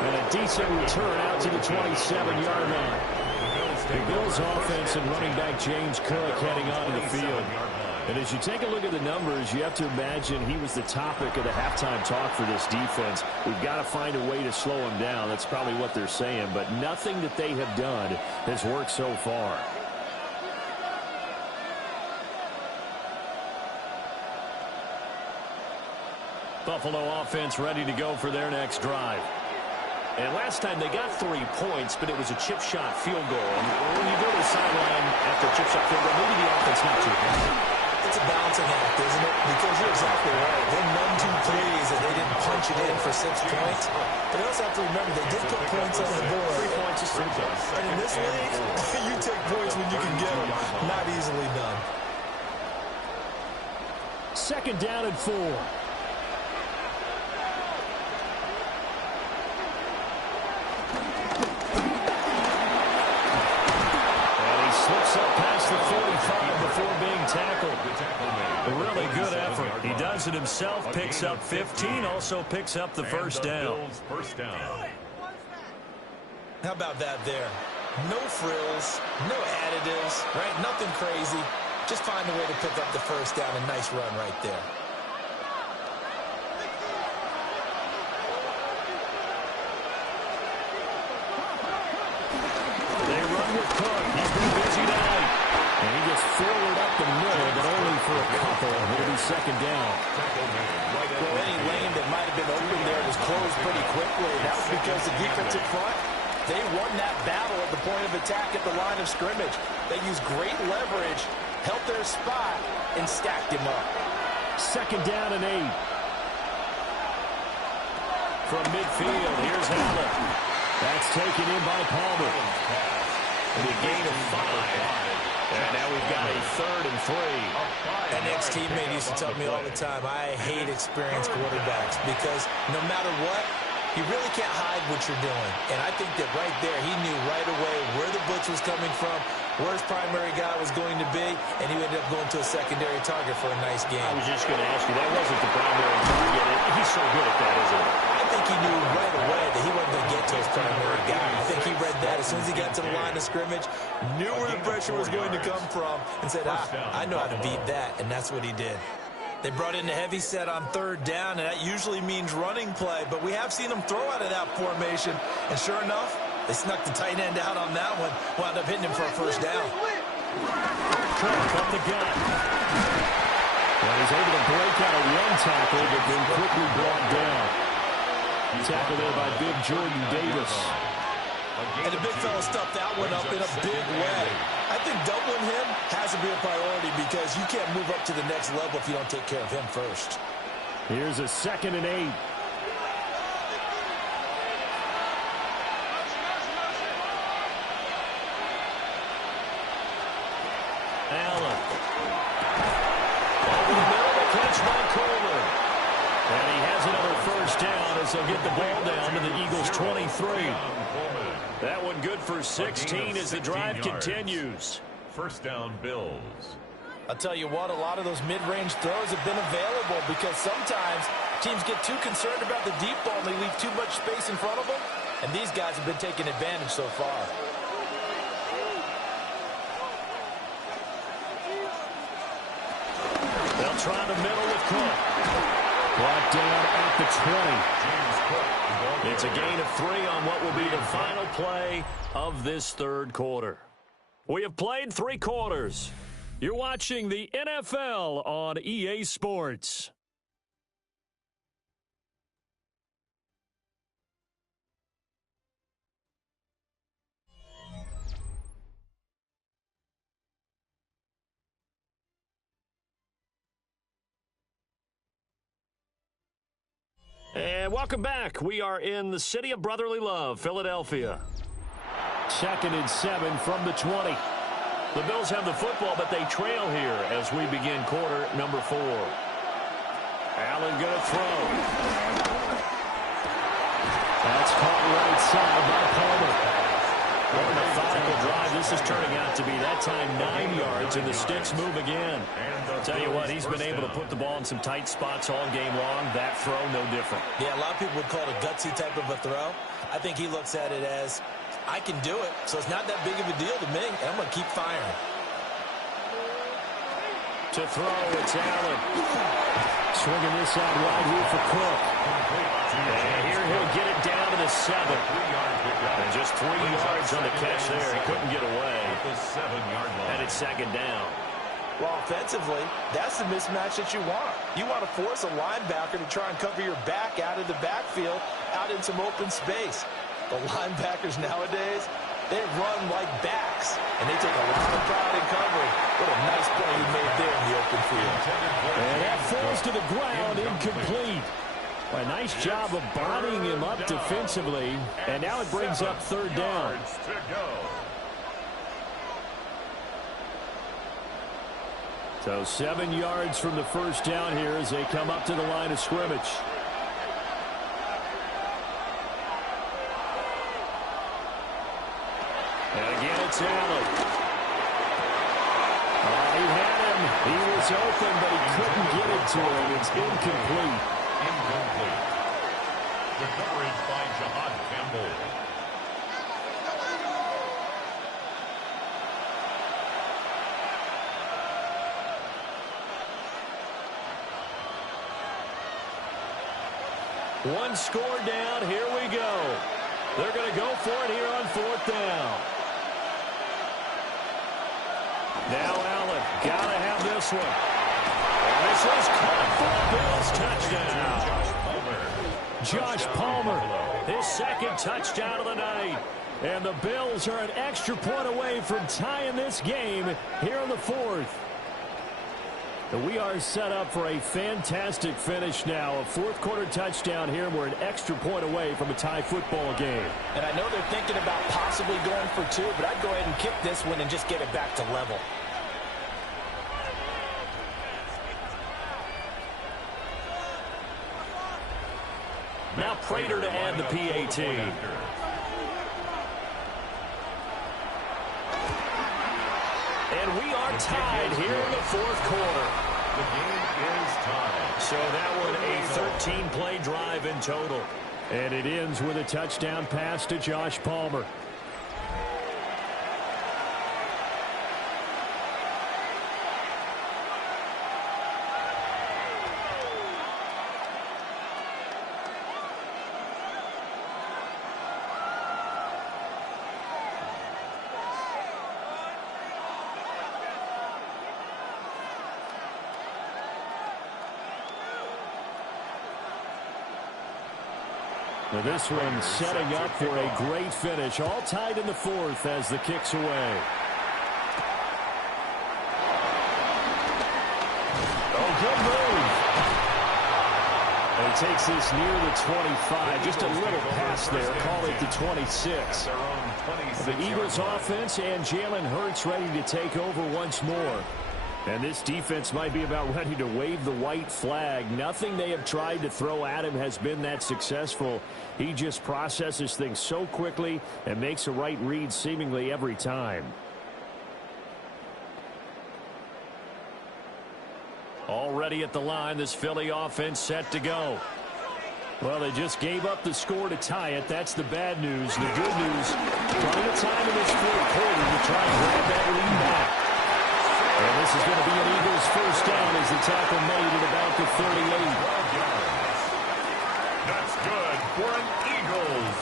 And a decent return out to the 27-yard line. The Bills offense and running back James Cook heading onto the field. And as you take a look at the numbers, you have to imagine he was the topic of the halftime talk for this defense. We've got to find a way to slow him down. That's probably what they're saying. But nothing that they have done has worked so far. Buffalo offense ready to go for their next drive. And last time they got 3 points, but it was a chip shot field goal. And when you go to the sideline after a chip shot field goal, maybe the offense not too happy. It's a balancing act, isn't it? Because you're exactly right. They're none too pleased that they didn't punch it in for 6 points. But you also have to remember, they did put points on the board. 3 points is 3 points. And in this league, you take points when you can get them. Not easily done. 2nd down and 4. Slips up past the 45 before being tackled. A really good effort. He does it himself, picks up 15, also picks up the first down. How about that there? No frills, no additives, right? Nothing crazy. Just find a way to pick up the first down. A nice run right there. They run with Cook. He's been busy tonight. And he gets forward up the middle, but only for a couple. It'll be 2nd down. Well, any lane that might have been open there was closed pretty quickly. That was because the defensive front, they won that battle at the point of attack at the line of scrimmage. They used great leverage, held their spot, and stacked him up. 2nd down and 8. From midfield, here's Allen. That's taken in by Palmer. And a gain of 5. And now we've got a 3rd and 3. An ex-teammate used to tell me all the time, I hate experienced quarterbacks because no matter what, you really can't hide what you're doing. And I think that right there, he knew right away where the blitz was coming from, where his primary guy was going to be, and he ended up going to a secondary target for a nice game. I was just going to ask you, that wasn't the primary target. He's so good at that, isn't he? I think he knew right away that he wasn't going to get to his primary guy. I think he read that as soon as he got to the line of scrimmage, knew where the pressure was going to come from, and said, I know how to beat that, and that's what he did. They brought in a heavy set on 3rd down, and that usually means running play, but we have seen them throw out of that formation, and sure enough, they snuck the tight end out on that one, wound up hitting him for a 1st down. Cook up the gut. And he's able to break out a run tackle, but then quickly brought down. Tackled there by big Jordan Davis. And the big fella stuffed that one up in a big way. I think doubling him has to be a priority because you can't move up to the next level if you don't take care of him first. Here's a 2nd and 8. Allen. Over the middle, the catch by Coleman. And he has another 1st down as they'll get the ball down to the Eagles' 23. That one good for 16 as the drive continues. 1st down, Bills. I'll tell you what, a lot of those mid-range throws have been available because sometimes teams get too concerned about the deep ball and they leave too much space in front of them. And these guys have been taking advantage so far. try the middle with Cook. Brought down at the 20. It's a gain of 3 on what will be the final play of this third quarter. We have played 3 quarters. You're watching the NFL on EA Sports. And welcome back. We are in the city of brotherly love, Philadelphia. 2nd and 7 from the 20. The Bills have the football, but they trail here as we begin quarter number 4. Allen going to throw. That's caught right side by Palmer. What a methodical drive this is turning out to be. That time 9 yards, and the sticks move again. I'll tell you what, he's been able to put the ball in some tight spots all game long. That throw, no different. Yeah, a lot of people would call it a gutsy type of a throw. I think he looks at it as, I can do it, so it's not that big of a deal to me, and I'm going to keep firing. To throw, it's Allen. Swinging this out wide here for Cook. And here he'll get it down to the 7. And just 3 yards on the catch there. He couldn't get away. And it's 2nd down. Well, offensively, that's the mismatch that you want. You want to force a linebacker to try and cover your back out of the backfield, out in some open space. The linebackers nowadays, they run like backs, and they take a lot of pride in covering. What a nice play he made there in the open field. And that falls to the ground, incomplete. A nice job of bodying him up defensively, and now it brings up 3rd down. So 7 yards from the first down here as they come up to the line of scrimmage. And again, it's Allen. He had him. He was open, but he couldn't get it to him. It's incomplete. The coverage by Jahad Campbell. One score down. Here we go. They're going to go for it here on 4th down. Now Allen. Got to have this one. And this is caught for the Bills touchdown. Josh Palmer, his 2nd touchdown of the night. And the Bills are an extra point away from tying this game here in the 4th. We are set up for a fantastic finish now. A 4th quarter touchdown here. We're an extra point away from a tie football game. And I know they're thinking about possibly going for 2, but I'd go ahead and kick this one and just get it back to level. Now Prater to add the PAT. And we are tied here in the 4th quarter. The game is tied. So that one a 13-play drive in total. And it ends with a touchdown pass to Josh Palmer. Now this one setting up for a great finish. All tied in the 4th as the kick's away. Oh, good move. And he takes this near the 25. Just a little pass there. Call it the 26. The Eagles offense and Jalen Hurts ready to take over once more. And this defense might be about ready to wave the white flag. Nothing they have tried to throw at him has been that successful. He just processes things so quickly and makes a right read seemingly every time. Already at the line, this Philly offense set to go. Well, they just gave up the score to tie it. That's the bad news. The good news, plenty of time in this 4th quarter to try and grab that lead back. And this is going to be an Eagles first down as the tackle made at about the 38. That's good for an Eagles.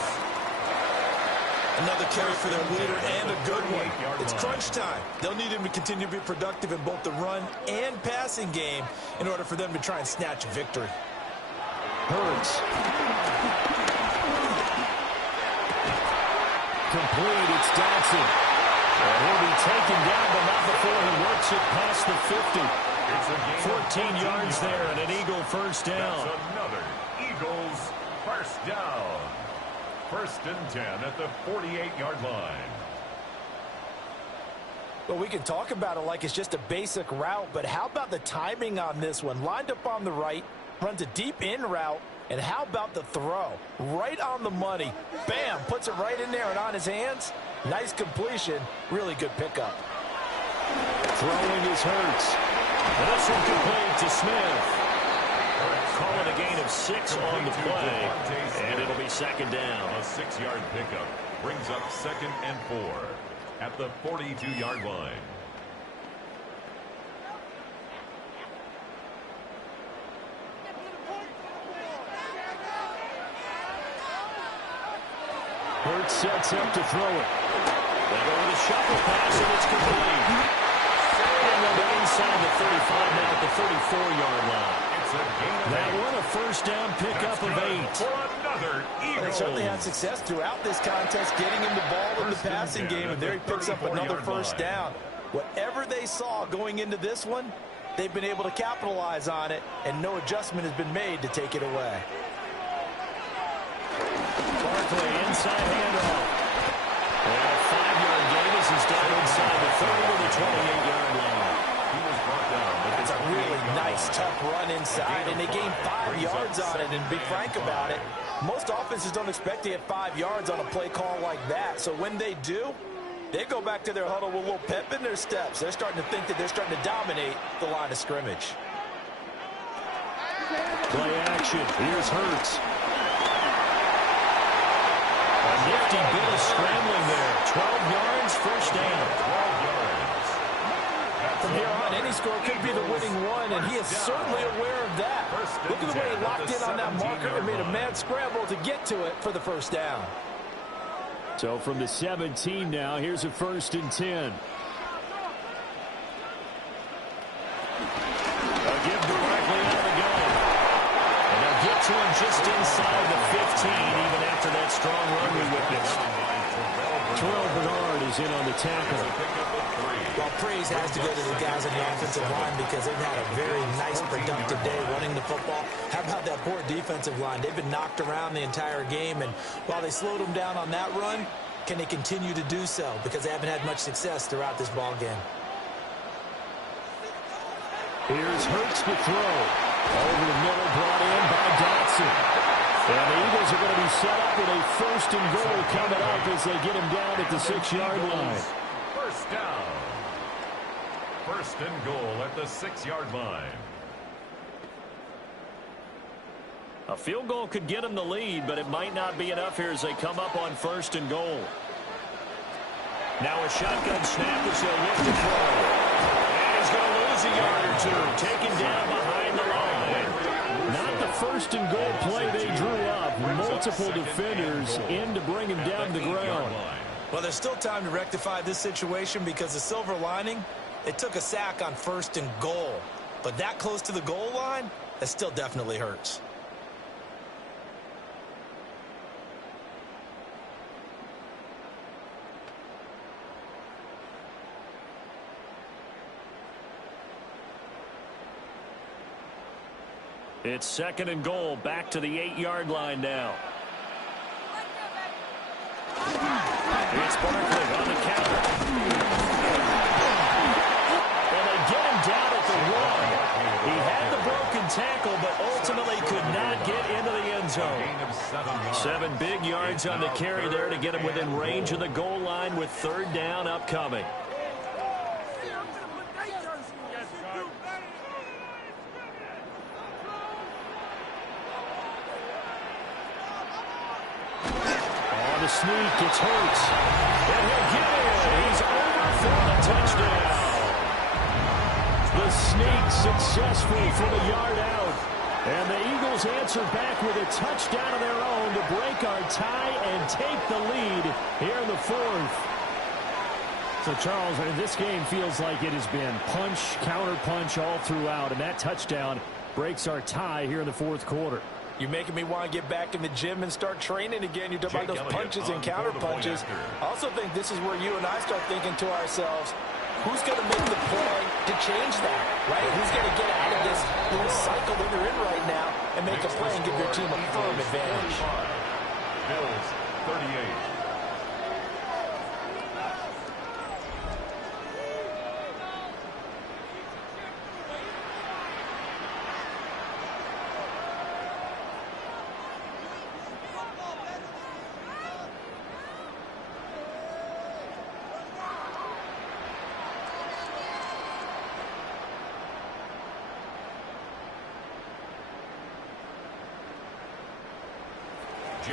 Another carry for their leader and a good one. It's crunch time. They'll need him to continue to be productive in both the run and passing game in order for them to try and snatch a victory. Hurts. Complete. It's Dotson. And he'll be taken down, but not before he works it past the 50. 14 yards there and an Eagle first down. That's another Eagles first down. First and 10 at the 48-yard line. Well, we can talk about it like it's just a basic route, but how about the timing on this one? Lined up on the right, runs a deep in route, and how about the throw? Right on the money. Bam, puts it right in there and on his hands. Nice completion. Really good pickup. Throwing is Hurts. This one complete to Smith. Call it a gain of 6 on the play, and it'll be second down. A 6-yard pickup brings up 2nd and 4 at the 42-yard line. Hurts sets up to throw it. They go with a shuffle pass, and it's complete. And they'll be inside the 35 now at the 34-yard line. That one a first down pickup of 8. For another Eagle. They certainly had success throughout this contest getting him the ball in the passing game, and there he picks up another first down. Whatever they saw going into this one, they've been able to capitalize on it, and no adjustment has been made to take it away. Barkley inside handoff. And a 5-yard gain as he's down inside the 30 to the 28-yard line. He was brought down. That's a really nice, tough run inside, and they gained 5 yards on it. And to be frank about it, most offenses don't expect to get 5 yards on a play call like that. So when they do, they go back to their huddle with a little pep in their steps. They're starting to think that they're starting to dominate the line of scrimmage. Play action. Here's Hurts. A nifty bit of scrambling there. 12 yards, first down. 12 yards. From here on, any score could be the winning one, and he is certainly aware of that. Look at the way he locked in on that marker and made a mad scramble to get to it for the first down. So from the 17 now, here's a first and 10. A give directly out of the gun. And they'll get to him just inside the 15, even after that strong run we witnessed. Terrell Bernard is in on the tackle. Well, praise has to go to the guys on the offensive line because they've had a very nice, productive day running the football. How about that poor defensive line? They've been knocked around the entire game, and while they slowed them down on that run, can they continue to do so? Because they haven't had much success throughout this ball game. Here's Hurts to throw. Over the middle, brought in by Dotson. And the Eagles are going to be set up with a first and goal coming up as they get him down at the 6-yard line. First down. First and goal at the 6-yard line. A field goal could get them the lead, but it might not be enough here as they come up on first and goal. Now a shotgun snap as they'll lift the throw. And he's going to lose a yard or two. Taken down behind the line. Not the first and goal play they drew up. Multiple defenders in to bring him down to the ground. Well, there's still time to rectify this situation because the silver lining, it took a sack on first and goal. But that close to the goal line, that still definitely hurts. It's second and goal, back to the 8-yard line now. It's Barkley on the counter. And they get him down at the 1. He had the broken tackle, but ultimately could not get into the end zone. 7 big yards on the carry there to get him within range of the goal line with third down upcoming. Sneak, it's Hurts. And he'll get it. He's over for the touchdown. The sneak successful from a yard out. And the Eagles answer back with a touchdown of their own to break our tie and take the lead here in the fourth. So, Charles, this game feels like it has been punch, counter-punch all throughout, and that touchdown breaks our tie here in the fourth quarter. You're making me want to get back in the gym and start training again. You're talking about those punches and counter-punches. I also think this is where you and I start thinking to ourselves, who's going to make the play to change that, right? Who's going to get out of this little cycle that they're in right now and make a play and give their team a firm advantage? Bills 38.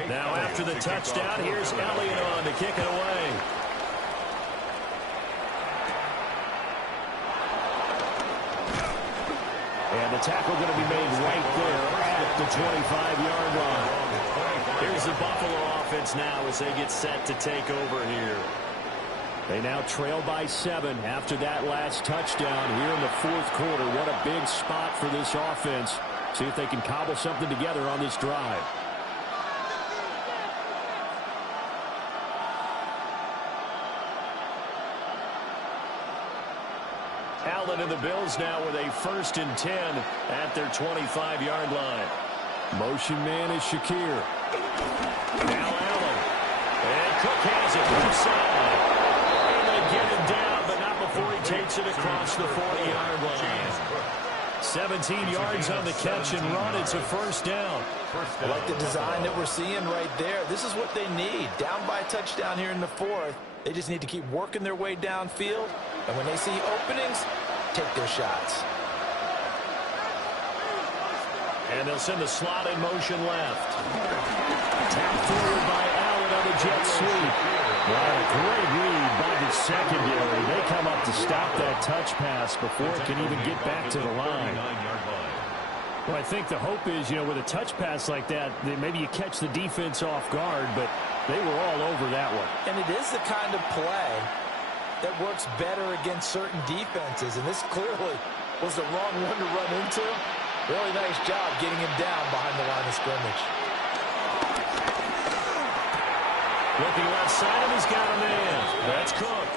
Now after the touchdown, here's Elliott on to kick it away. And the tackle going to be made right there at the 25-yard line. Here's the Buffalo offense now as they get set to take over here. They now trail by 7 after that last touchdown here in the fourth quarter. What a big spot for this offense. See if they can cobble something together on this drive. Allen and the Bills now with a 1st and 10 at their 25-yard line. Motion man is Shakir. Now Allen. And Cook has it left side. And they get him down, but not before he takes it across the 40-yard line. 17 yards on the catch and run. It's a 1st down. I like the design that we're seeing right there. This is what they need. Down by a touchdown here in the fourth. They just need to keep working their way downfield. And when they see openings, take their shots. And they'll send the slot in motion left. Tap forward by Allen on the jet sweep. Wow, a great read by the secondary. They come up to stop that touch pass before it can even get back to the line. Well, I think the hope is, with a touch pass like that, maybe you catch the defense off guard, but they were all over that one. And it is the kind of play that works better against certain defenses, and this clearly was the wrong one to run into. Really nice job getting him down behind the line of scrimmage. Looking left side, and he's got a man. That's Cook.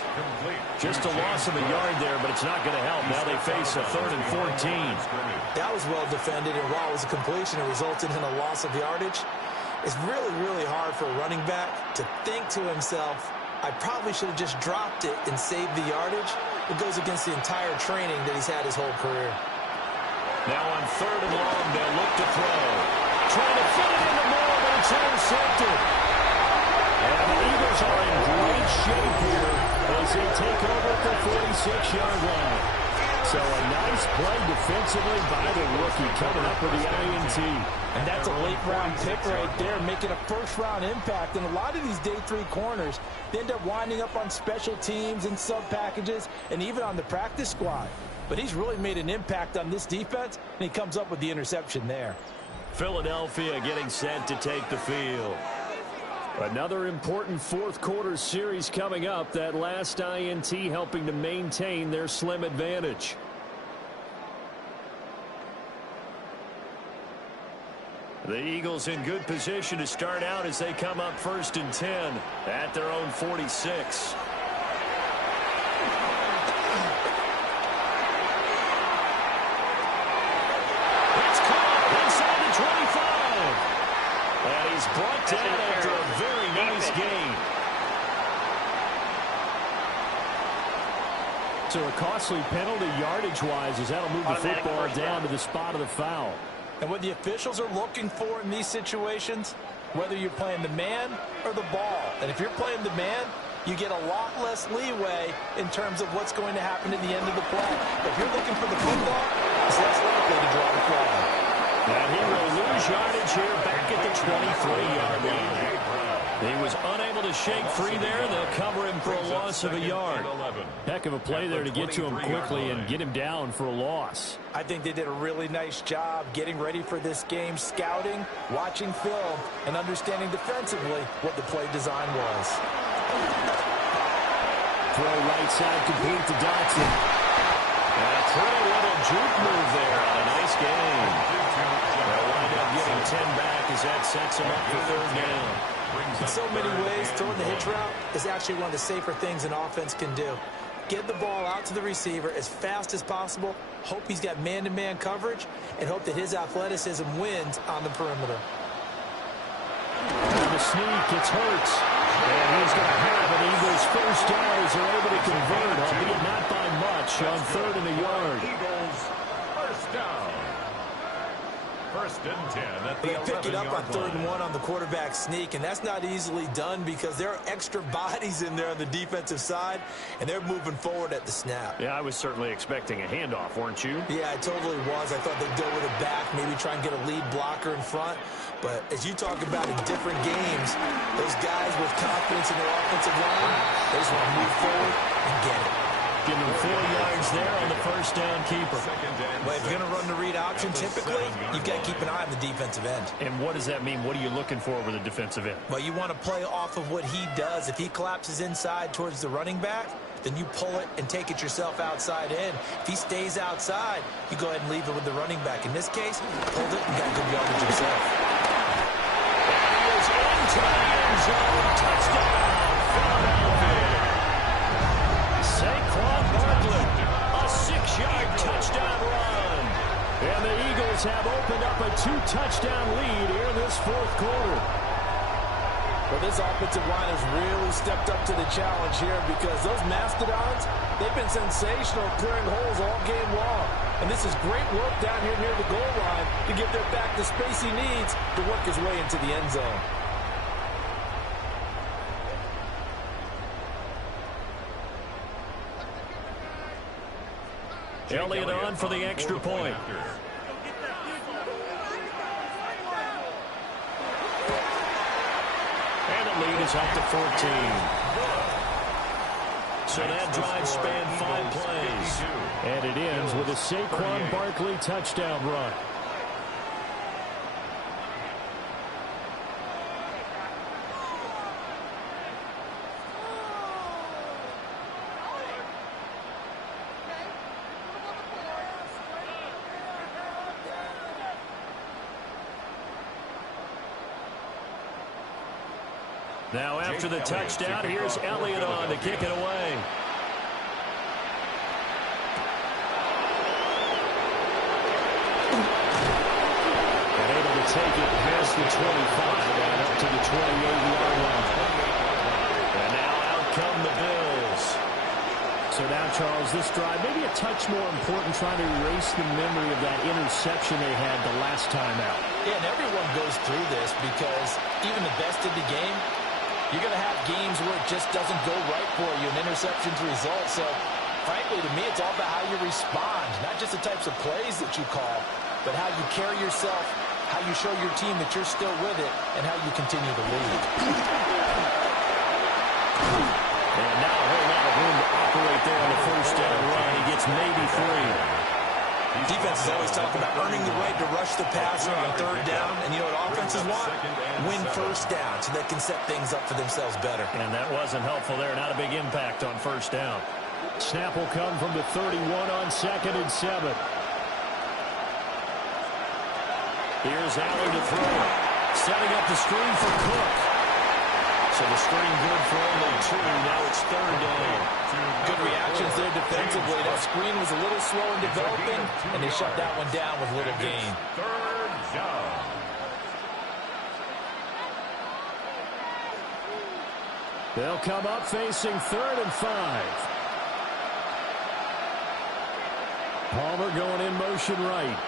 Just a loss of a yard there, but it's not going to help. Now they face a 3rd and 14. That was well defended, and while it was a completion, it resulted in a loss of yardage. It's really, really hard for a running back to think to himself, I probably should have just dropped it and saved the yardage. It goes against the entire training that he's had his whole career. Now on 3rd and long, they'll look to throw. Trying to fit it in the middle, but it's intercepted. And the Eagles are in great shape here as they take over at the 46-yard line. So a nice play defensively by the rookie coming up with the INT. And that's a late-round pick right there, making a first-round impact. And a lot of these day 3 corners, they end up winding up on special teams and sub-packages and even on the practice squad. But he's really made an impact on this defense, and he comes up with the interception there. Philadelphia getting set to take the field. Another important fourth quarter series coming up. That last INT helping to maintain their slim advantage. The Eagles in good position to start out as they come up 1st and 10 at their own 46. And he's brought down after a very nice gain. So a costly penalty yardage-wise as that'll move the football down to the spot of the foul. And what the officials are looking for in these situations, whether you're playing the man or the ball. And if you're playing the man, you get a lot less leeway in terms of what's going to happen at the end of the play. If you're looking for the football, it's less likely to draw the flag. And he will lose yardage here back at the 23-yard line. He was unable to shake free there. They'll cover him for a loss of a yard. Heck of a play there to get to him quickly and get him down for a loss. I think they did a really nice job getting ready for this game, scouting, watching film, and understanding defensively what the play design was. Throw right side complete to Dotson. And a pretty little juke move there on a nice game. They'll wind up getting 10 back as that sets him up for third down. In so many ways, throwing the hitch route is actually one of the safer things an offense can do. Get the ball out to the receiver as fast as possible, hope he's got man-to-man coverage, and hope that his athleticism wins on the perimeter. And the sneak, it's Hurts. And he's going to have an Eagles first down as they're able to convert, albeit not by much, on third and a yard. Eagles first down. First and 10 at the They pick it up on 11-yard third and line. one on the quarterback sneak, and that's not easily done because there are extra bodies in there on the defensive side, and they're moving forward at the snap. Yeah, I was certainly expecting a handoff, weren't you? Yeah, I totally was. I thought they'd go with a back, maybe try and get a lead blocker in front. But as you talk about in different games, those guys with confidence in their offensive line, they just want to move forward and get it. Giving him 4 yards there on the first down keeper. But if you're going to run the read option, typically, you've got to keep an eye on the defensive end. And what does that mean? What are you looking for with a defensive end? Well, you want to play off of what he does. If he collapses inside towards the running back, then you pull it and take it yourself outside in. If he stays outside, you go ahead and leave it with the running back. In this case, pulled it and got good yardage himself. He is into the end zone. Touchdown, Philadelphia. Saquon Barkley, a 6-yard touchdown run. And the Eagles have opened up a 2-touchdown lead here in this fourth quarter. Well, this offensive line has really stepped up to the challenge here because those Mastodons, they've been sensational clearing holes all game long. And this is great work down here near the goal line to get their back the space he needs to work his way into the end zone. Elliott on for the extra point. And the lead is up to 14. So that drive spanned 5 plays. And it ends with a Saquon Barkley touchdown run. Now after the touchdown, here's Elliott on to kick it away. And able to take it past the 25 and up to the 28-yard line. And now out come the Bills. So now, Charles, this drive, maybe a touch more important, trying to erase the memory of that interception they had the last time out. Yeah, and everyone goes through this because even the best in the game, you're going to have games where it just doesn't go right for you, and interceptions result. So, frankly, to me, it's all about how you respond, not just the types of plays that you call, but how you carry yourself, how you show your team that you're still with it, and how you continue to lead. And now a whole lot of room to operate there on the first down run. He gets maybe 3. Defenses always talk about earning the right to rush the passer on third down, and you know what offenses want? Win first down so they can set things up for themselves better. And that wasn't helpful there. Not a big impact on first down. Snap will come from the 31 on 2nd and 7. Here's Allen to throw. Setting up the screen for Cook. So the screen good for only 2. Now it's third down. Good reactions there defensively. That screen was a little slow in developing, and they shut that one down with little gain. Third down. They'll come up facing 3rd and 5. Palmer going in motion right.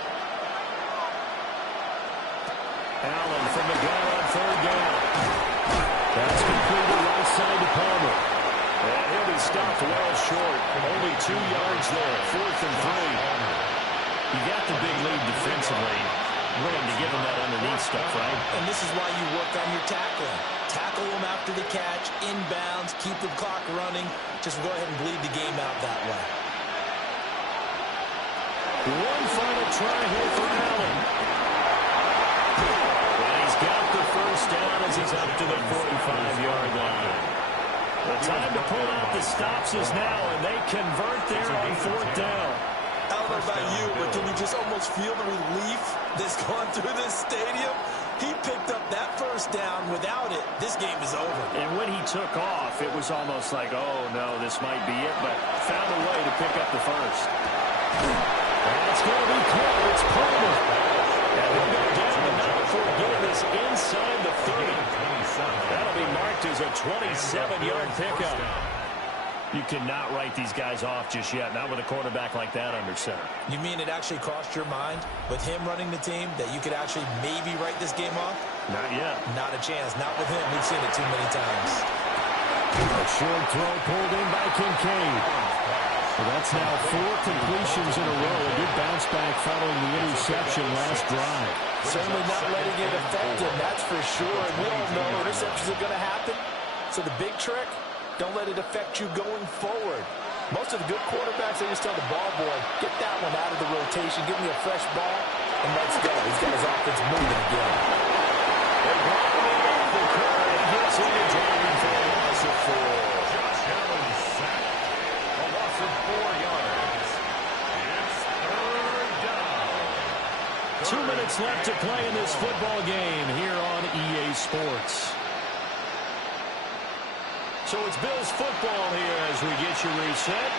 Allen from the gun on 3rd down. That's completed right side to Palmer. And he'll be stopped well short. Only 2 yards there. 4th and 3. You got the big lead defensively. willing to give him that underneath stuff, right? And this is why you work on your tackling. Tackle them after the catch, inbounds, keep the clock running. Just go ahead and bleed the game out that way. One final try here for Allen. And he's got the first down as he's up to the 45-yard line. The time to pull out the stops is now, and they convert there on fourth down. I don't know about you, but can you just almost feel the relief that's gone through this stadium? He picked up that first down. Without it, this game is over. And when he took off, it was almost like, oh, no, this might be it, but found a way to pick up the first. And it's going to be caught. It's Palmer. And they'll go down and now before getting this inside the 30. That'll be marked as a 27-yard pickup. You cannot write these guys off just yet, not with a quarterback like that under center. You mean it actually crossed your mind with him running the team that you could actually maybe write this game off? Not yet. Not a chance. Not with him. We've seen it too many times. A short throw pulled in by Kincaid. So that's now 4 completions in a row. A good bounce back following the interception last drive. Certainly not letting it affect him, that's for sure. And we all know interceptions are going to happen. So the big trick, don't let it affect you going forward. Most of the good quarterbacks, they just tell the ball boy, get that one out of the rotation, give me a fresh ball, and let's go. He's got his offense moving again. The Curry gets in the driving for a loss of 4. Josh Allen sacked. A loss of 4 yards. It's third down. 2 minutes left to play in this football game here on EA Sports. So it's Bills football here as we get you reset.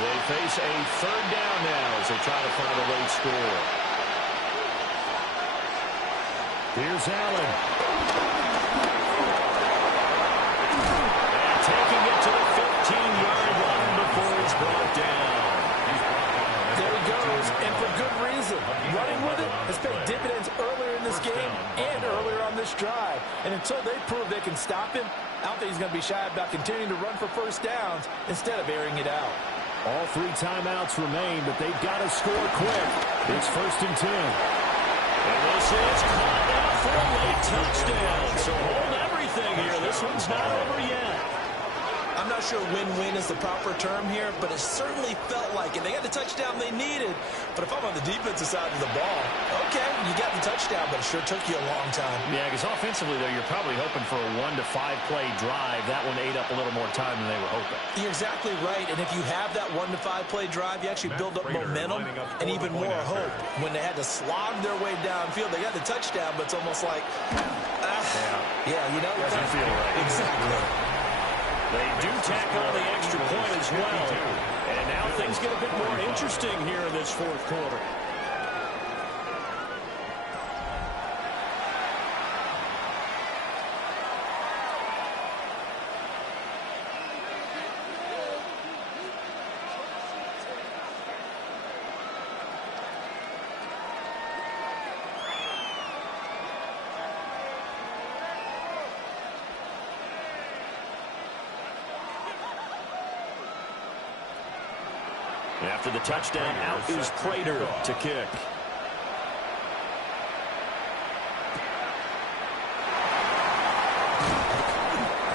They face a third down now as they try to find a late score. Here's Allen. And taking it to the 15-yard line before he's brought down. There he goes, and for good reason. Running with it has paid dividends earlier in this game and earlier on this drive. And until they prove they can stop him, I don't think he's going to be shy about continuing to run for first downs instead of airing it out. All 3 timeouts remain, but they've got to score quick. It's 1st and 10. And this is caught now for a late touchdown. So hold everything here. This one's not over yet. I'm not sure win-win is the proper term here, but it certainly felt like it. They got the touchdown they needed, but if I'm on the defensive side of the ball, okay, you got the touchdown, but it sure took you a long time. Yeah, because offensively, though, you're probably hoping for a 1 to 5 play drive. That one ate up a little more time than they were hoping. You're exactly right, and if you have that 1 to 5 play drive, you actually build up momentum and even more hope. When they had to slog their way downfield, they got the touchdown, but it's almost like, yeah, you know, doesn't feel right. Exactly. They do tack on the extra point as well. And now things get a bit more interesting here in this 4th quarter. After the touchdown, out is Prater to kick.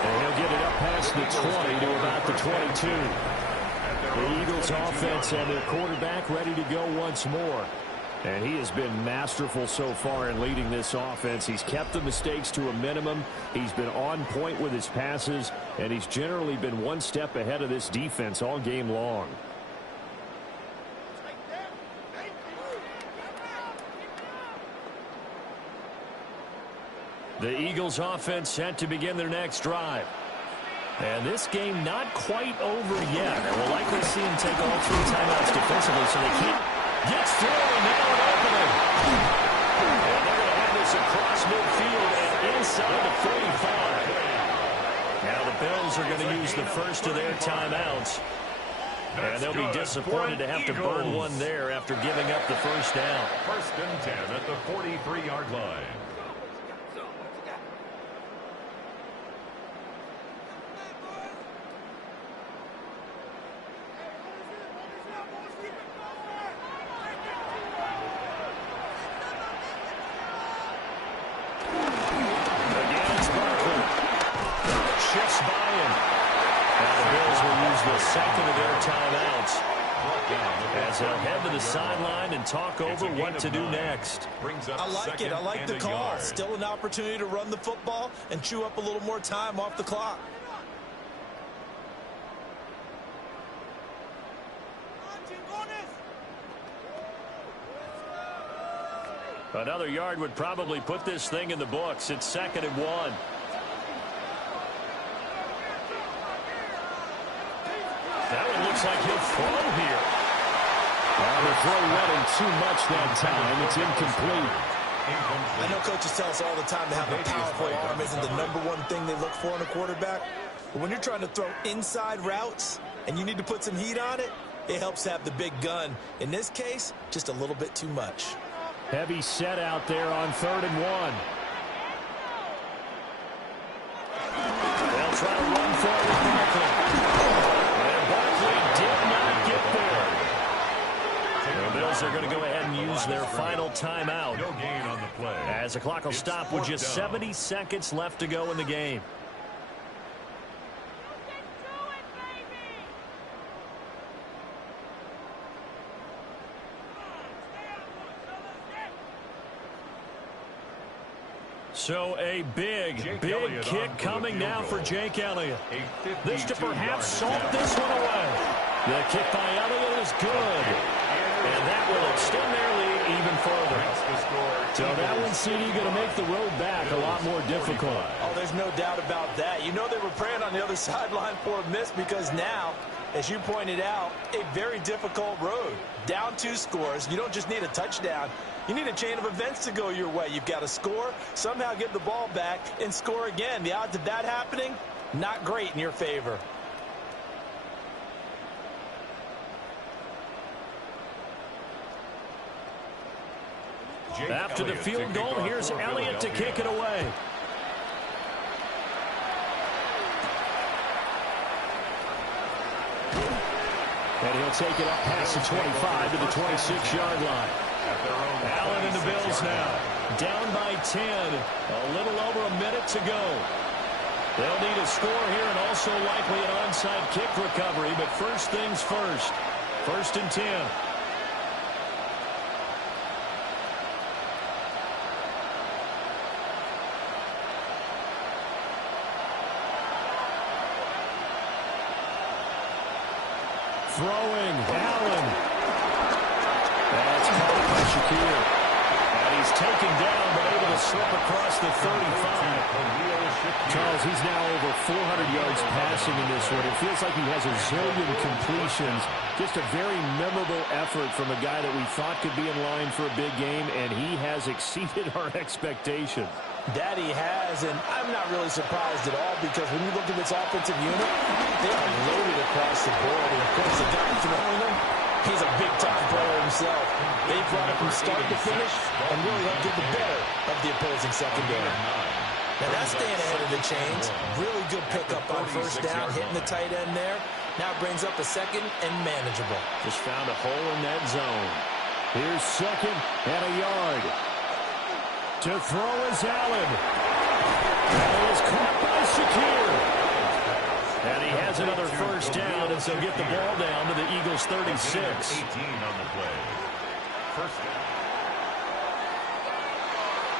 And he'll get it up past the 20 to about the 22. The Eagles offense and their quarterback ready to go once more. And he has been masterful so far in leading this offense. He's kept the mistakes to a minimum. He's been on point with his passes, and he's generally been one step ahead of this defense all game long. The Eagles offense set to begin their next drive. And this game not quite over yet. And we'll likely see him take all 3 timeouts defensively so they can't. Gets through and now an opening. And they're going to have this across midfield and inside the 45. Now the Bills are going to use the first of their timeouts. And they'll be disappointed to have to burn one there after giving up the first down. 1st and 10 at the 43-yard line. as they'll head to the sideline and talk over what to do next. I like it. I like the call. Still an opportunity to run the football and chew up a little more time off the clock. Another yard would probably put this thing in the books. It's 2nd and 1. That one looks like he'll throw here. The throw wasn't too much that time. It's incomplete. I know coaches tell us all the time to have a powerful arm isn't the #1 thing they look for in a quarterback. But when you're trying to throw inside routes and you need to put some heat on it, it helps to have the big gun. In this case, just a little bit too much. Heavy set out there on 3rd and 1. They'll try to run for it with Barkley. And Barkley did not get there. The Bills are going to go ahead and use their final timeout. No gain on the play. As the clock will stop with just 70 seconds left to go in the game. So a big kick coming now for Jake Elliott. This to perhaps salt this one away. The kick by Elliott is good. And that will extend their lead even further. So that one, CD, going to make the road back a lot more difficult. Oh, there's no doubt about that. You know they were praying on the other sideline for a miss because now, as you pointed out, a very difficult road. Down 2 scores. You don't just need a touchdown. You need a chain of events to go your way. You've got to score, somehow get the ball back, and score again. The odds of that happening, not great in your favor. After the field goal, here's Elliott to kick it away. And he'll take it up past the 25 to the 26-yard line. Allen and the Bills now down by 10. A little over a minute to go. They'll need a score here and also likely an onside kick recovery. But first things first. 1st and 10. Throwing, Allen. That's caught by Shakir. And he's taken down, but able to slip across the 35. Charles, he's now over 400 yards passing in this one. It feels like he has a zillion completions. Just a very memorable effort from a guy that we thought could be in line for a big game, and he has exceeded our expectations. That he has, and I'm not really surprised at all because when you look at this offensive unit, they are loaded across the board. And, of course, the guy throwing them, he's a big-time player himself. They brought it from start to finish and really helped get the better of the opposing secondary. Now, that's staying ahead of the chains. Really good pickup on 1st down, hitting the tight end there. Now brings up a 2nd and manageable. Just found a hole in that zone. Here's 2nd and a yard. To throw is Allen. And it is caught by Shakir. And he has another 1st down, and so get the ball down to the Eagles' 36. 18 on the play. 1st down.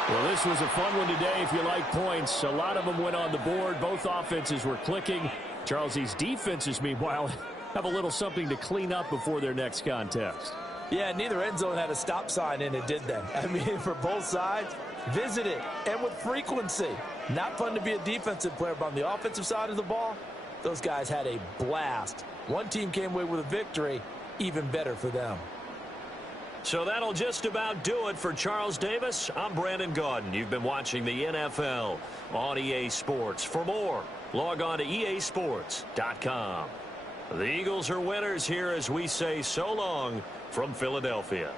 Well, this was a fun one today if you like points. A lot of them went on the board. Both offenses were clicking. Charles, these defenses, meanwhile, have a little something to clean up before their next contest. Yeah, neither end zone had a stop sign in it, did they? I mean, for both sides, visit it, and with frequency. Not fun to be a defensive player, but on the offensive side of the ball, those guys had a blast. One team came away with a victory, even better for them. So that'll just about do it for Charles Davis. I'm Brandon Gaudin. You've been watching the NFL on EA Sports. For more, log on to easports.com. The Eagles are winners here as we say so long from Philadelphia.